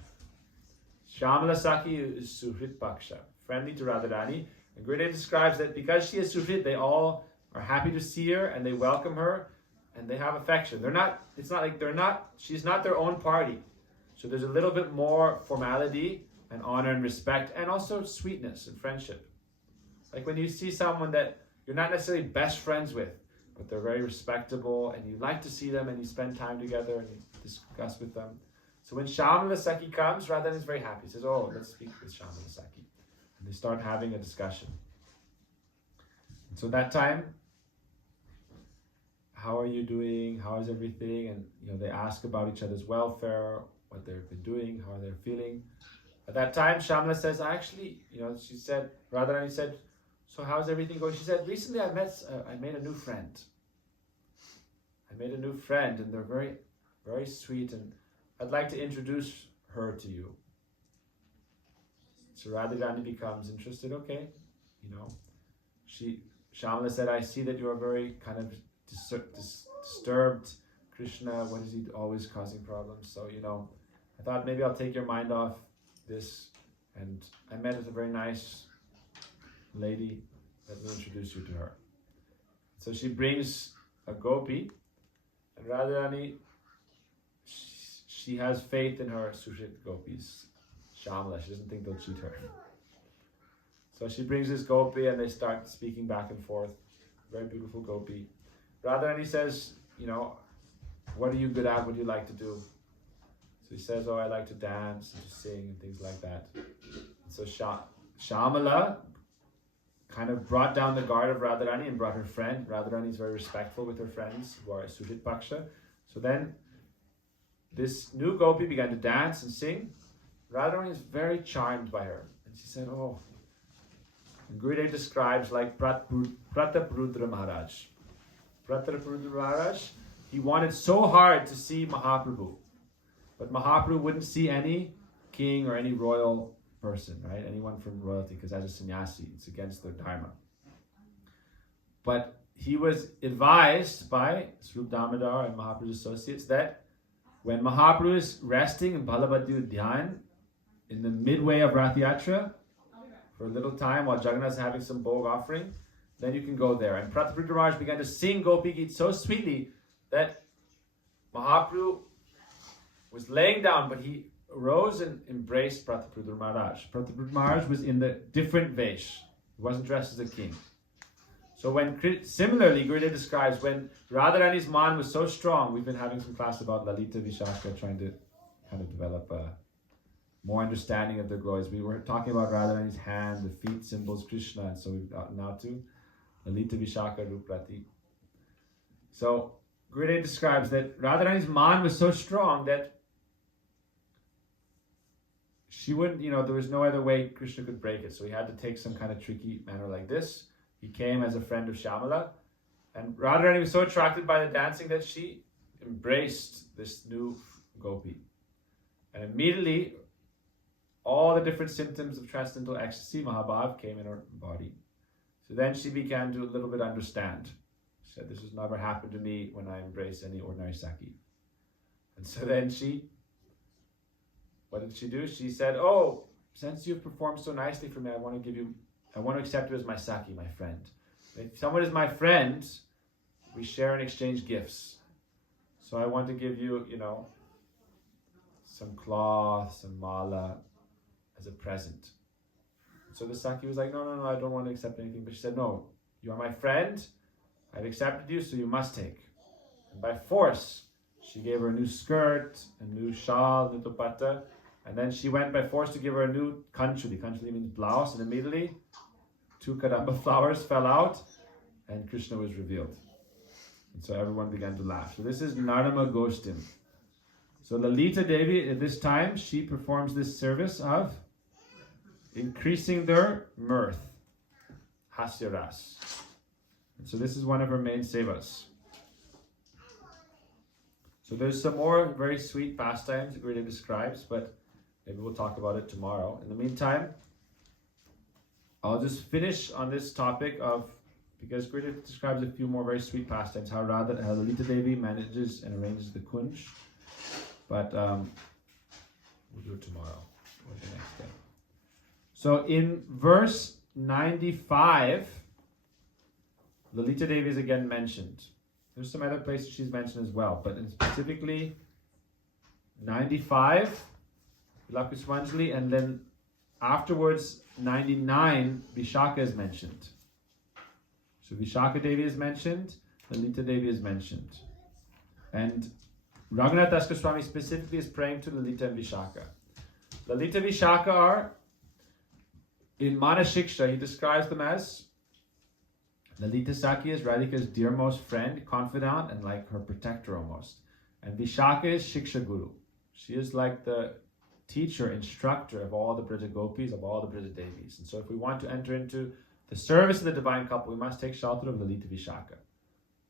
Shamala Saki is Suhrit Paksha, friendly to Radharani. And Gurudev describes that because she is Suhrit, they all are happy to see her and they welcome her and they have affection. She's not their own party. So there's a little bit more formality and honor and respect and also sweetness and friendship. Like when you see someone that you're not necessarily best friends with, but they're very respectable and you like to see them and you spend time together and you discuss with them. So when Shamala Saki comes, Radharani is very happy. He says, oh, let's speak with Shamala Saki. And they start having a discussion. And so that time, how are you doing? How is everything? And they ask about each other's welfare, what they've been doing, how they're feeling. At that time, Shamala says, Radharani said, so how's everything going? She said, recently I made a new friend. And they're very, very sweet and I'd like to introduce her to you. So Radharani becomes interested, okay. Shamala said, I see that you are very kind of disturbed. Krishna, what is he always causing problems? So, I thought maybe I'll take your mind off this. And I met with a very nice lady. Let me introduce you to her. So she brings a gopi, and Radharani, she has faith in her Sushrit gopis. Shamala, she doesn't think they'll cheat her. So she brings this gopi and they start speaking back and forth. Very beautiful gopi. Radharani says, what are you good at? What do you like to do? So he says, I like to dance and to sing and things like that. And so Shamala kind of brought down the guard of Radharani and brought her friend. Radharani is very respectful with her friends who are Sujit Paksha. So then this new gopi began to dance and sing. Radharani is very charmed by her. And she said, and Gurudev describes like Prataprudra Maharaj. Prataprudra Maharaj, he wanted so hard to see Mahaprabhu. But Mahaprabhu wouldn't see any king or any royal person, right? Anyone from royalty, because as a sannyasi, it's against their dharma. But he was advised by Srup Damodar and Mahaprabhu's associates that when Mahaprabhu is resting in Balabhadra Dhyan, in the midway of Rath Yatra, for a little time while Jagannath is having some bhog offering, then you can go there. And Prataprudra Maharaj began to sing Gopi Geet so sweetly that Mahaprabhu was laying down, but he rose and embraced Prataprudra Maharaj. Prataprudra Maharaj was in the different vesh. He wasn't dressed as a king. So similarly, Gurudev describes when Radharani's man was so strong, we've been having some class about Lalita Vishaka, trying to kind of develop a more understanding of their glories. We were talking about Radharani's hand, the feet symbols Krishna, and so we've gotten now to Lalita Vishaka Ruprati. So Gurudev describes that Radharani's man was so strong that she wouldn't, there was no other way Krishna could break it. So he had to take some kind of tricky manner like this. He came as a friend of Shyamala. And Radharani was so attracted by the dancing that she embraced this new gopi. And immediately, all the different symptoms of transcendental ecstasy, Mahabhav, came in her body. So then she began to a little bit understand. She said, this has never happened to me when I embrace any ordinary Saki. And so then what did she do? She said, oh, since you've performed so nicely for me, I want to accept you as my Saki, my friend. If someone is my friend, we share and exchange gifts. So I want to give you, some cloth, some mala as a present. So the Saki was like, no, I don't want to accept anything. But she said, no, you are my friend. I've accepted you, so you must take. And by force, she gave her a new skirt, a new shawl, new dupatta. And then she went by force to give her a new kanchuli. Kanchuli means blouse. And immediately, 2 kadamba flowers fell out and Krishna was revealed. And so everyone began to laugh. So this is Narama Goshtim. So Lalita Devi, at this time, she performs this service of increasing their mirth, hasyaras. And so this is one of her main sevas. So there's some more very sweet pastimes that Gurudev describes, but maybe we'll talk about it tomorrow. In the meantime, I'll just finish on this topic of, because Gurudev describes a few more very sweet pastimes, how Lalita Devi manages and arranges the kunj. But we'll do it tomorrow or the next day. So in verse 95, Lalita Devi is again mentioned. There's some other places she's mentioned as well, but in specifically 95, Vilakusmanjali, and then afterwards 99, Vishaka is mentioned. So Vishaka Devi is mentioned, Lalita Devi is mentioned. And Raghunath Das Goswami specifically is praying to Lalita and Vishaka. Lalita Vishaka are, in Manashiksha, he describes them as Lalita Saki is Radhika's dearmost friend, confidant, and like her protector almost. And Vishaka is Shiksha Guru. She is like the teacher, instructor of all the Braja Gopis, of all the Braja Devis. And so if we want to enter into the service of the divine couple, we must take shelter of Lalita Vishaka.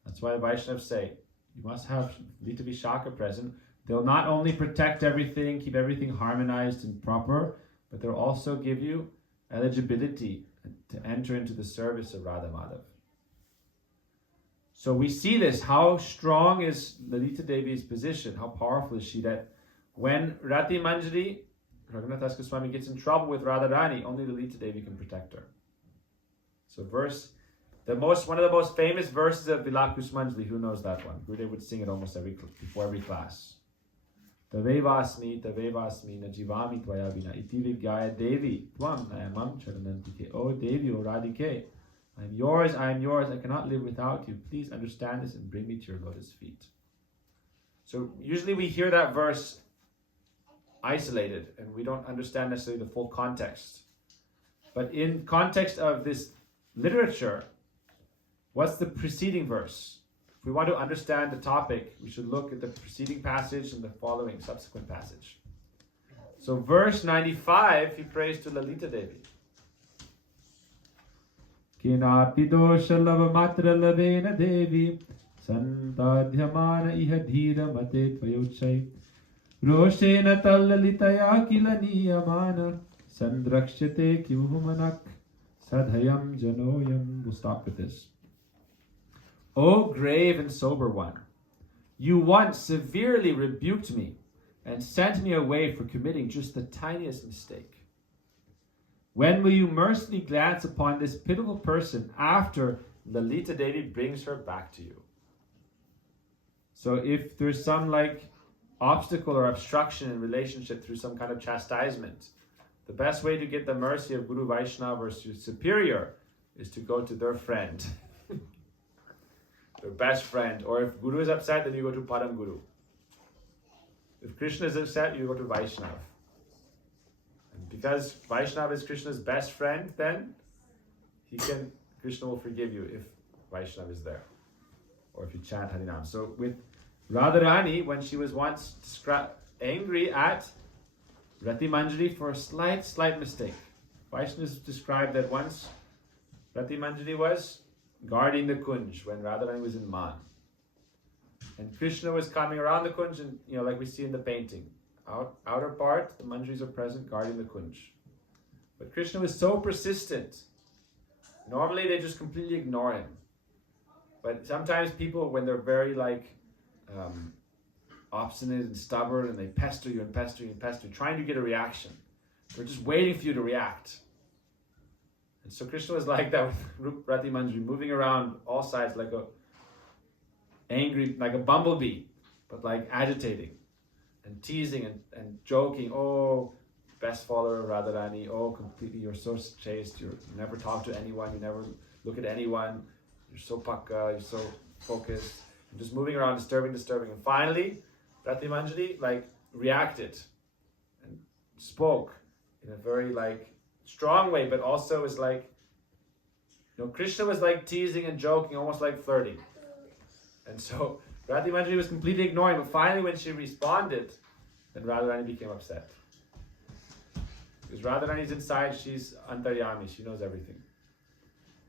That's why the Vaishnavas say, you must have Lalita Vishaka present. They'll not only protect everything, keep everything harmonized and proper, but they'll also give you eligibility to enter into the service of Radha Madhav. So we see this, how strong is Lalita Devi's position, how powerful is she, that when Rati Manjari, Raghunath Das Goswami, gets in trouble with Radharani, only Lalita Devi can protect her. So one of the most famous verses of Vilakusmanjali, who knows that one? Gurudev would sing it almost before every class. Tavevasmi, na jivami tvaya vina, iti vigyaya Devi, tvam nayamam charanantike. Oh Devi, oh Radhike, I am yours, I cannot live without you. Please understand this and bring me to your lotus feet. So usually we hear that verse isolated and we don't understand necessarily the full context. But in context of this literature, what's the preceding verse? If we want to understand the topic, we should look at the preceding passage and the following subsequent passage. So verse 95, he prays to Lalita Devi. Kinapi dosha lava matra lavena devi santadhyamana iha dhira mate tvayochai roshena tallalitaya kila niyamana sandrakshate kyuhumanak sadhayam janoyam. We'll stop with this. O grave and sober one, you once severely rebuked me and sent me away for committing just the tiniest mistake. When will you mercifully glance upon this pitiful person after Lalita Devi brings her back to you? So if there's some like obstacle or obstruction in relationship through some kind of chastisement, the best way to get the mercy of Guru Vaishnava or superior is to go to their friend, their best friend. Or if Guru is upset, then you go to Param Guru. If Krishna is upset, you go to Vaishnava. And because Vaishnava is Krishna's best friend, then Krishna will forgive you if Vaishnava is there, or if you chant Harinam. So with Radharani, when she was once angry at Rati Manjari for a slight mistake, Vaishnavas described that once Rati Manjari was guarding the Kunj when Radharani was in Man. And Krishna was coming around the Kunj, and like we see in the painting, outer part, the Manjaris are present guarding the Kunj. But Krishna was so persistent. Normally they just completely ignore him. But sometimes people, when they're very obstinate and stubborn, and they pester you and pester you and pester you, trying to get a reaction. They're just waiting for you to react. And so Krishna was like that with Rati Manjari, moving around all sides like a bumblebee, but like agitating and teasing and joking. Oh, best follower of Radharani. Oh, completely, you're so chaste. You never talk to anyone. You never look at anyone. You're so pakka. You're so focused. And just moving around, disturbing. And finally, Rati Manjari reacted and spoke in a very strong way, but also is Krishna was teasing and joking, almost like flirting. And so Rati Manjari was completely ignoring, but finally when she responded, then Radharani became upset. Because Radharani's inside, she's antaryami, she knows everything.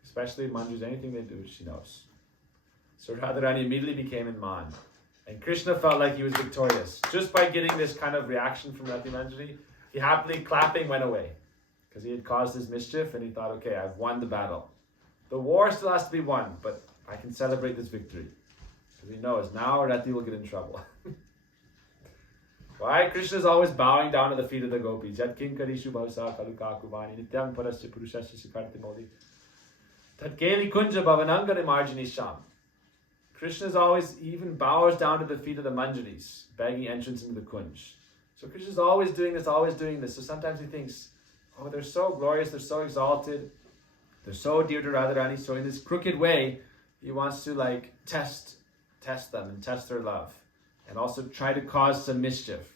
Especially Manjus, anything they do, she knows. So Radharani immediately became in man. And Krishna felt like he was victorious. Just by getting this kind of reaction from Rati Manjari, he happily clapping went away. Because he had caused this mischief and he thought, okay, I've won the battle. The war still has to be won, but I can celebrate this victory. Because he knows now Rati will get in trouble. Why? Krishna is always bowing down at the feet of the gopis. Yat kinkarishu bhavsa kaluka kuvani nityam parasya purushasya sikarti modi. Tat keli kunja bhavanangare marjini sham. Krishna is always, even bows down to the feet of the manjaris, begging entrance into the kunj. So Krishna is always doing this. So sometimes he thinks, oh, they're so glorious, they're so exalted, they're so dear to Radharani. So in this crooked way, he wants to test them and test their love, and also try to cause some mischief.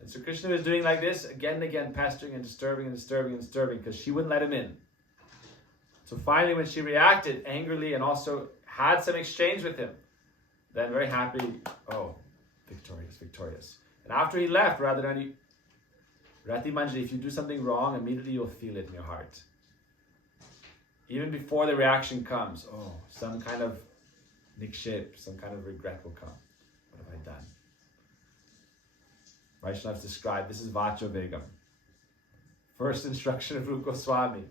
And so Krishna was doing like this again and again, pestering and disturbing, because she wouldn't let him in. So finally, when she reacted angrily and also had some exchange with him, then very happy, oh, victorious. And after he left, Radharani, Rati Manjari, if you do something wrong, immediately you'll feel it in your heart. Even before the reaction comes, oh, some kind of nikshep, some kind of regret will come. What have I done? Vaishnavas described, this is Vacho Vegam. First instruction of Rupa Goswami.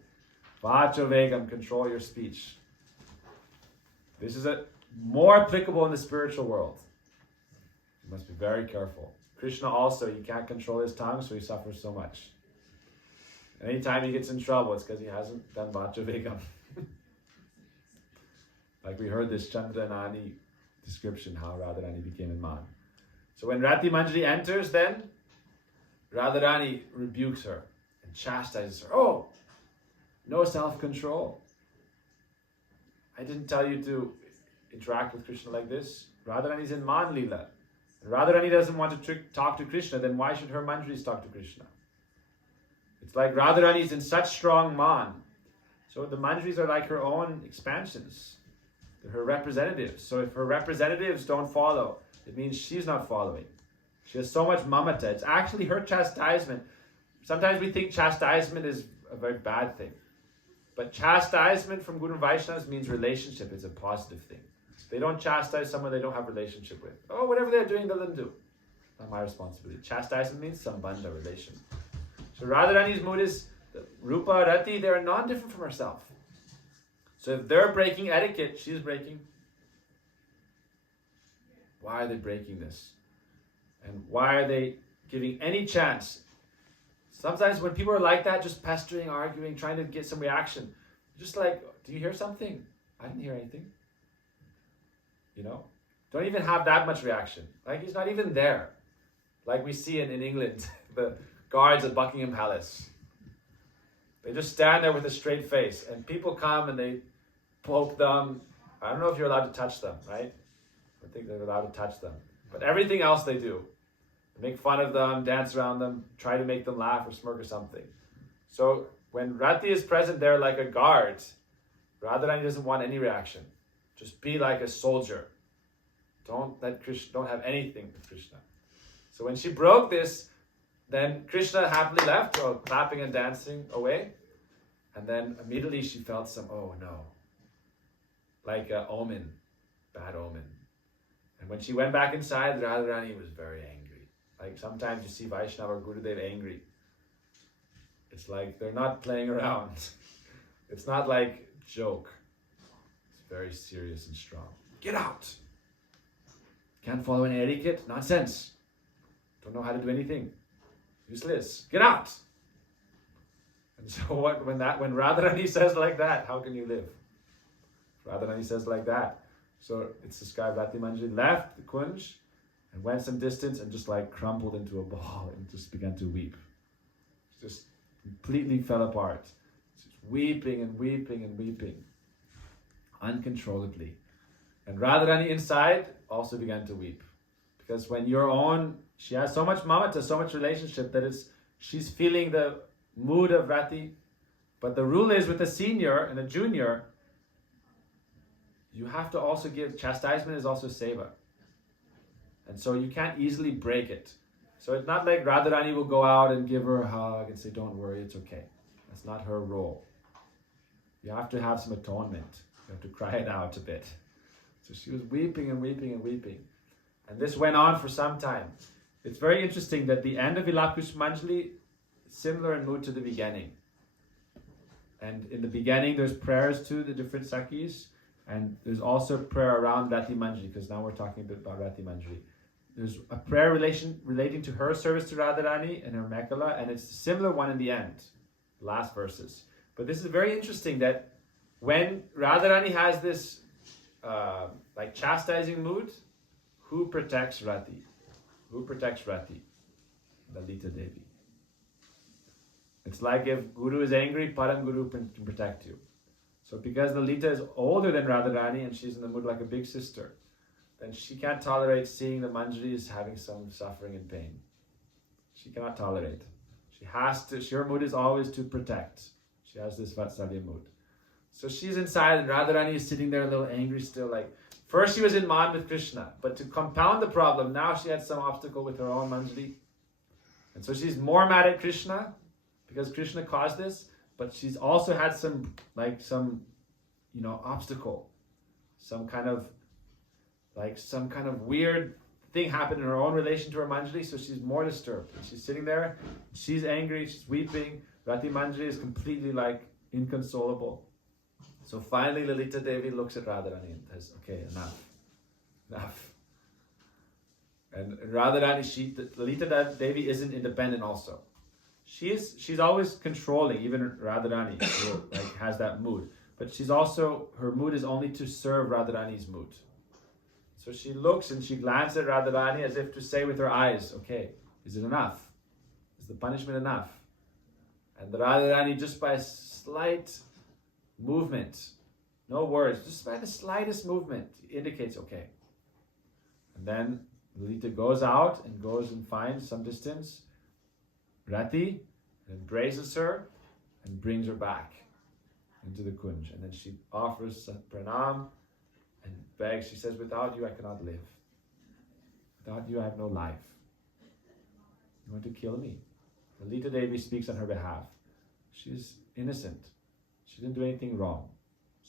Vacho Vegam, control your speech. This is more applicable in the spiritual world. You must be very careful. Krishna also, he can't control his tongue, so he suffers so much. Anytime he gets in trouble, it's because he hasn't done Vacho Vegam. Like we heard this Chandranani description, how Radharani became in man. So when Rati Manjari enters, then Radharani rebukes her and chastises her. Oh, no self-control. I didn't tell you to interact with Krishna like this. Radharani's in Man Leela. And Radharani doesn't want to talk to Krishna, then why should her Manjaris talk to Krishna? It's like Radharani's in such strong Man. So the Manjaris are like her own expansions. They're her representatives. So if her representatives don't follow, it means she's not following. She has so much mamata. It's actually her chastisement. Sometimes we think chastisement is a very bad thing. But chastisement from Guru Vaishnavas means relationship. It's a positive thing. They don't chastise someone they don't have a relationship with. Oh, whatever they're doing, let them do. Not my responsibility. Chastisement means sambandha, relation. So Radharani's mood is, Rupa, Rati, they are non-different from herself. So if they're breaking etiquette, she's breaking. Why are they breaking this? And why are they giving any chance? Sometimes when people are like that, just pestering, arguing, trying to get some reaction, just like, do you hear something? I didn't hear anything. don't even have that much reaction. Like he's not even there. Like we see in England, the guards at Buckingham Palace. They just stand there with a straight face, and people come and they poke them. I don't know if you're allowed to touch them, right? I think they're allowed to touch them. But everything else they do. They make fun of them, dance around them, try to make them laugh or smirk or something. So when Rati is present there like a guard, Radharani doesn't want any reaction. Just be like a soldier. Don't have anything with Krishna. So when she broke this, then Krishna happily left, clapping and dancing away. And then immediately she felt some, oh no, like an omen, bad omen. And when she went back inside, Radharani was very angry. Like sometimes you see Vaishnava or Gurudev angry. It's like they're not playing around. It's not like joke. It's very serious and strong. Get out! Can't follow any etiquette? Nonsense. Don't know how to do anything. Useless. Get out! And so when Radharani says like that, how can you live? Radharani says like that. So it's this guy, Rati Manjari, left the kunj and went some distance and just like crumpled into a ball and just began to weep. Just completely fell apart. Just weeping and weeping and weeping. Uncontrollably. And Radharani inside also began to weep. Because when you're on, she has so much mamata, so much relationship that she's feeling the mood of Rati. But the rule is with a senior and a junior, you have to also give, chastisement is also seva. And so you can't easily break it. So it's not like Radharani will go out and give her a hug and say, don't worry, it's okay. That's not her role. You have to have some atonement. You have to cry it out a bit. So she was weeping and weeping and weeping. And this went on for some time. It's very interesting that the end of Vilap Pushpanjali is similar in mood to the beginning. And in the beginning, there's prayers to the different Sakhis. And there's also prayer around Rati Manjari, because now we're talking a bit about Rati Manjari. There's a prayer relating to her service to Radharani and her Mekhala, and it's a similar one in the end, last verses. But this is very interesting that when Radharani has this like chastising mood, who protects Rati? Who protects Rati? Lalita Devi. It's like if Guru is angry, Param Guru can protect you. So because Lalita is older than Radharani and she's in the mood like a big sister, then she can't tolerate seeing the Manjaris having some suffering and pain. She cannot tolerate. She has to, her mood is always to protect. She has this Vatsalya mood. So she's inside and Radharani is sitting there a little angry still. Like first she was in man with Krishna, but to compound the problem, now she had some obstacle with her own Manjari. And so she's more mad at Krishna because Krishna caused this, but she's also had some obstacle. Some kind of weird thing happened in her own relation to her Manjari, so she's more disturbed. And she's sitting there, she's angry, she's weeping. Rati Manjari is completely like inconsolable. So finally Lalita Devi looks at Radharani and says, okay, enough. And Radharani, Lalita Devi isn't independent also. She's always controlling, even Radharani has that mood. But her mood is only to serve Radharani's mood. So she looks and she glances at Radharani as if to say with her eyes, okay, is it enough? Is the punishment enough? And the Radharani, just by a slight movement, no words, just by the slightest movement, indicates okay. And then Lalita goes out and goes and finds some distance Rati, and embraces her and brings her back into the kunj. And then she offers pranam and begs. She says, without you I cannot live. Without you I have no life. You want to kill me? Lalita Devi speaks on her behalf. She's innocent. She didn't do anything wrong.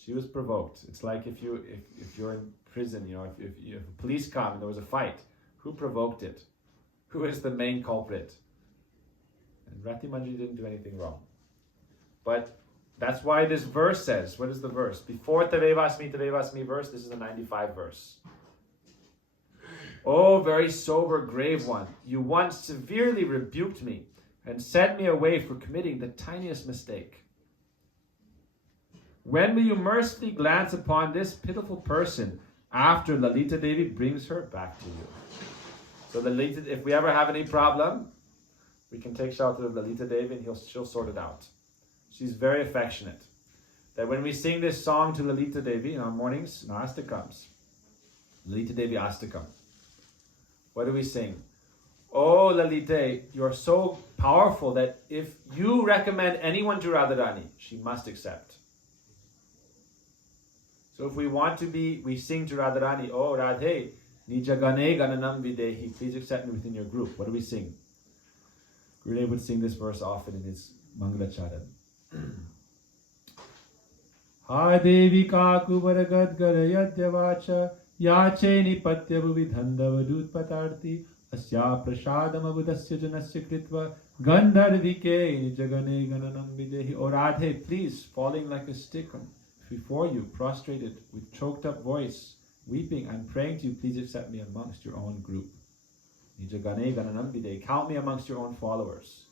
She was provoked. It's like if you're in prison, if police come and there was a fight, who provoked it? Who is the main culprit? And Rati Manjari didn't do anything wrong. But that's why this verse says, what is the verse? Before Tavevasmi verse, this is the 95 verse. Oh, very sober, grave one, you once severely rebuked me and sent me away for committing the tiniest mistake. When will you mercifully glance upon this pitiful person after Lalita Devi brings her back to you. So Lalita, if we ever have any problem, we can take shelter of Lalita Devi and she'll sort it out. She's very affectionate. That when we sing this song to Lalita Devi in our mornings, in our astakams, Lalita Devi astakam, what do we sing? Oh Lalita, you're so powerful that if you recommend anyone to Radharani, she must accept. So if we want to be, we sing to Radharani, oh Radhe, nijagane gananam videhi, please accept me within your group. What do we sing? Gurudev would sing this verse often in his Mangalacharan. Ha Devi Kakuvar Gadgara Yadyavacha Yache Nipatya Bhuvidhandava Dutpatarti Asya Prasadam Abudasya Janasya Kritva Gandharvike Nijagane Gananam Videhi. O Radhe, please, falling like a stick before you, prostrated with choked up voice, weeping, I'm praying to you, please accept me amongst your own group. Nijagane Gananam Videhi. Count me amongst your own followers.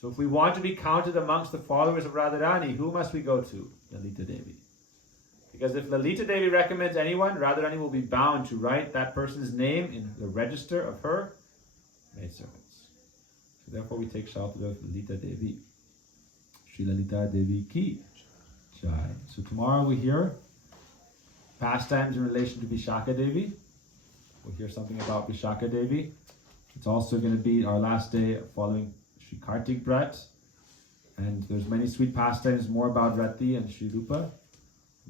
So if we want to be counted amongst the followers of Radharani, who must we go to? Lalita Devi. Because if Lalita Devi recommends anyone, Radharani will be bound to write that person's name in the register of her maidservants. So therefore we take shelter of Lalita Devi. Shri Lalita Devi ki jai. So tomorrow we hear pastimes in relation to Vishaka Devi. We'll hear something about Vishaka Devi. It's also going to be our last day following Shri Kartik Brat, and there's many sweet pastimes more about Rati and Shri Rupa.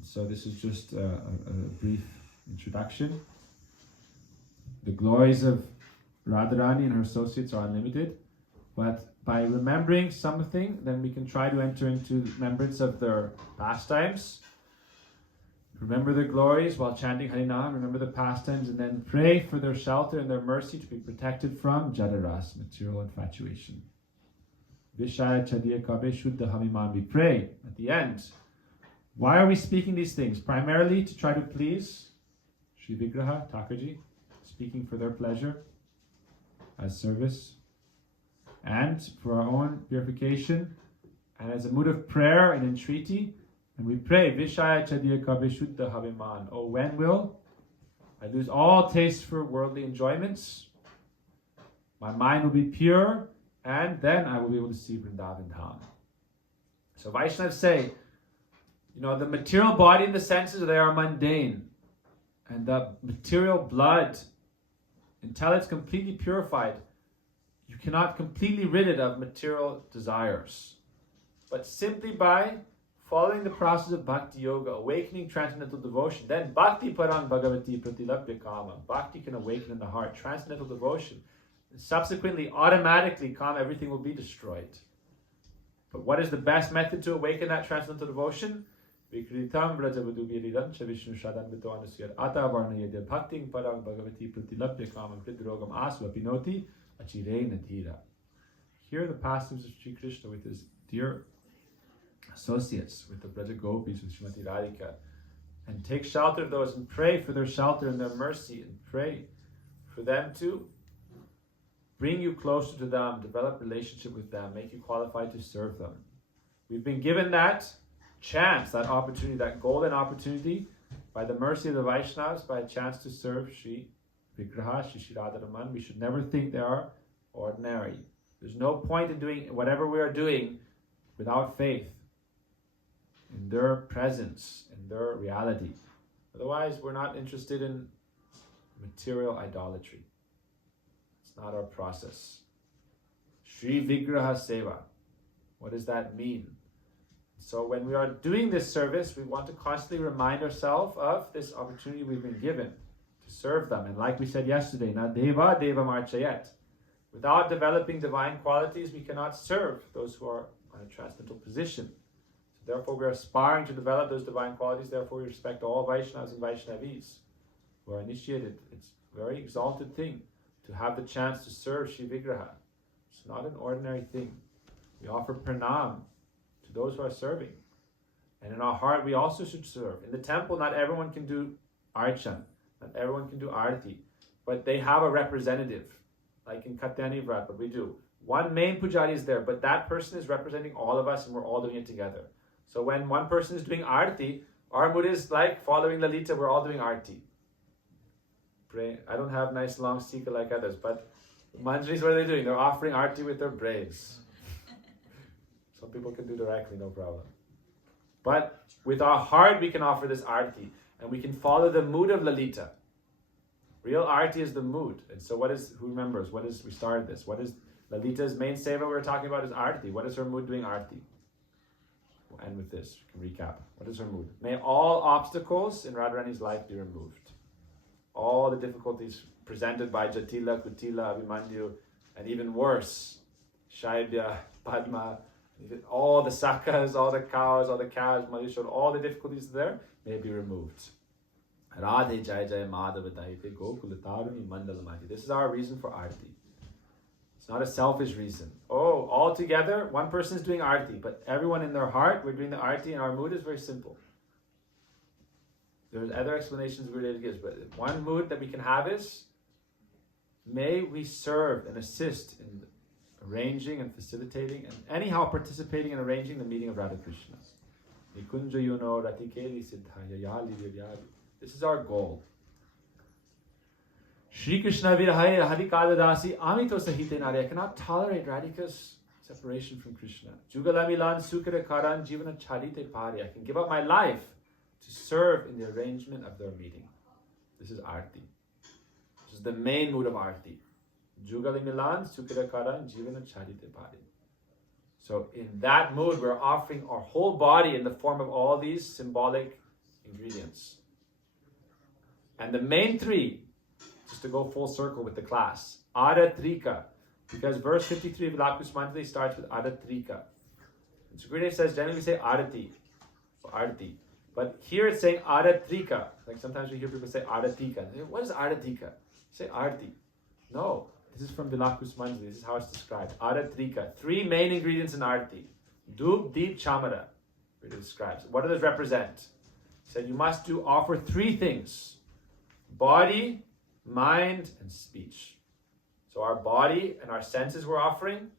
So this is just a brief introduction. The glories of Radharani and her associates are unlimited, but by remembering something, then we can try to enter into remembrance of their pastimes. Remember their glories while chanting Harinam, remember the pastimes, and then pray for their shelter and their mercy to be protected from Jadaras, material infatuation. Vishaya Chadiya Kabe Shuddha Hamiman. We pray at the end. Why are we speaking these things? Primarily to try to please Sri Vigraha, Thakurji, speaking for their pleasure as service, and for our own purification, and as a mood of prayer and entreaty. And we pray, Vishaya Chadiya Kabe Shuddha Hamiman. Oh, when will I lose all taste for worldly enjoyments? My mind will be pure, and then I will be able to see Vrindavan Dham. So Vaishnavas say, the material body and the senses, they are mundane. And the material blood, until it's completely purified, you cannot completely rid it of material desires. But simply by following the process of Bhakti Yoga, awakening transcendental devotion, then Bhakti Parang Bhagavati Pratilabhya Kama. Bhakti can awaken in the heart, transcendental devotion. And subsequently, automatically, everything will be destroyed. But what is the best method to awaken that transcendental devotion? Vikritam Vrajavadu Viridam Chavishnu Shadam Vito Anusir Ata Varnayadya Bhakting Parang Bhagavati Pratilabhya Kama Kridrogam Asva Pinoti Achire Natira. Hear the pastimes of Sri Krishna with his dear associates, with the Braja Gopis, with Srimati Radhika, and take shelter of those and pray for their shelter and their mercy, and pray for them to bring you closer to them, develop relationship with them, make you qualified to serve them. We've been given that chance, that opportunity, that golden opportunity, by the mercy of the Vaishnavas, by a chance to serve Sri Vigraha, Shri Radharaman. We should never think they are ordinary. There's no point in doing whatever we are doing without faith in their presence, in their reality. Otherwise, we're not interested in material idolatry. It's not our process. Shri Vigraha Seva. What does that mean? So when we are doing this service, we want to constantly remind ourselves of this opportunity we've been given to serve them. And like we said yesterday, na deva deva marchayat. Without developing divine qualities, we cannot serve those who are on a transcendental position. So therefore, we are aspiring to develop those divine qualities. Therefore, we respect all Vaishnavas and Vaishnavis who are initiated. It's a very exalted thing to have the chance to serve Shri Vigraha. It's not an ordinary thing. We offer pranam to those who are serving. And in our heart, we also should serve. In the temple, not everyone can do archan. Not everyone can do arti. But they have a representative. Like in Katyani Vrat, but we do. One main pujari is there, but that person is representing all of us and we're all doing it together. So when one person is doing arti, our mood is like following Lalita, we're all doing arti. I don't have nice long stika like others, but Manjaris, what are they doing? They're offering Aarti with their braids. Some people can do directly, no problem. But with our heart, we can offer this Aarti, and we can follow the mood of Lalita. Real Aarti is the mood. And so who remembers, we started this. What is Lalita's main seva we were talking about is Aarti. What is her mood doing Aarti? We'll end with this, we can recap. What is her mood? May all obstacles in Radharani's life be removed. All the difficulties presented by Jatila, Kutila, Abhimanyu, and even worse, Shaibya, Padma, all the sakas, all the cows, Madhishwar, all the difficulties there may be removed. Radhe Jai Jai Madhava Daite Gokulataruni Mandalamati. This is our reason for Aarti. It's not a selfish reason. Oh, all together, one person is doing Aarti, but everyone in their heart, we're doing the Aarti, and our mood is very simple. There's other explanations Gurudev gives, but one mood that we can have is, may we serve and assist in arranging and facilitating and anyhow participating in arranging the meeting of Radha Krishna. This is our goal. Shri Krishna Virahaya Hadikadadasi Amito Sahite Nari. I cannot tolerate Radhika's separation from Krishna. Jugalamilan Sukara Karan Jivana Charite Pari. I can give up my life to serve in the arrangement of their meeting. This is Aarti. This is the main mood of Aarti. Jugali Milan, Sukira Karan, Jivana Charite Pari. So in that mood, we're offering our whole body in the form of all these symbolic ingredients. And the main three, just to go full circle with the class, Aratrika, because verse 53 of Lakusmantali starts with Aratrika. And Sukhdev says generally we say Arati, or Arti. But here it's saying Aratrika. Like sometimes we hear people say Aratika. What is Aratika? Say Arti. No, this is from Vilakus Manjali. This is how it's described. Aratrika. Three main ingredients in Arti. Dub, Deep, Chamara. It describes. What do those represent? He said you must offer three things. Body, mind, and speech. So our body and our senses we're offering.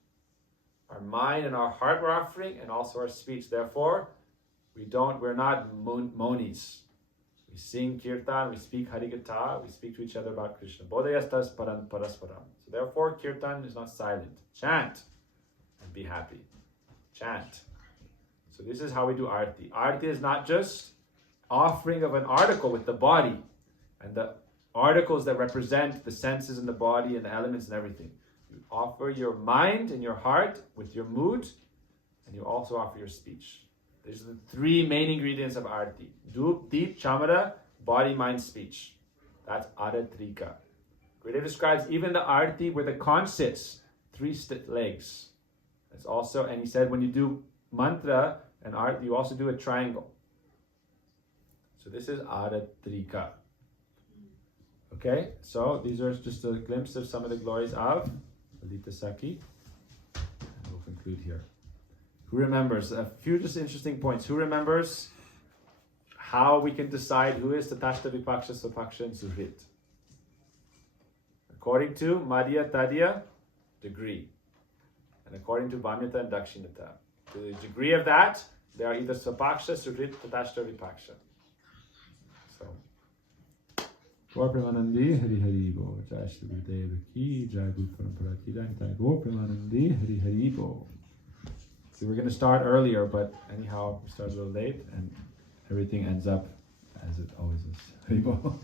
Our mind and our heart we're offering. And also our speech. Therefore, we're not monis. We sing kirtan, we speak harikatha, we speak to each other about Krishna. Bodhayastas paran parasparam. So therefore, kirtan is not silent. Chant and be happy. Chant. So this is how we do Aarti. Aarti is not just offering of an article with the body and the articles that represent the senses and the body and the elements and everything. You offer your mind and your heart with your mood, and you also offer your speech. These are the three main ingredients of Aarti. Dup, Deep, Chamara, body, mind, speech. That's Aratrika. Gurudev describes even the Aarti where the conch sits, three legs. That's also, and he said when you do mantra and Aarti, you also do a triangle. So this is Aratrika. Okay, so these are just a glimpse of some of the glories of Lalita Sakhi. And we'll conclude here. Who remembers? A few just interesting points. Who remembers how we can decide who is Tatashta, Vipaksha, Swapaksha, and Suhrit? According to Madhya, Tadya, degree. And according to Vamyata and Dakshinata. To the degree of that, they are either Swapaksha, Suhrit, Tatashta, Vipaksha. So. Gaur Premanandi, Hari Hari Bo. Jai Shri Gurudeva Ki, Jai Guru Parampara Ki, Jai Gaur Premanandi, Hari Hari Bo. So we're going to start earlier, but anyhow, we started a little late, and everything ends up as it always is. Hari Bo.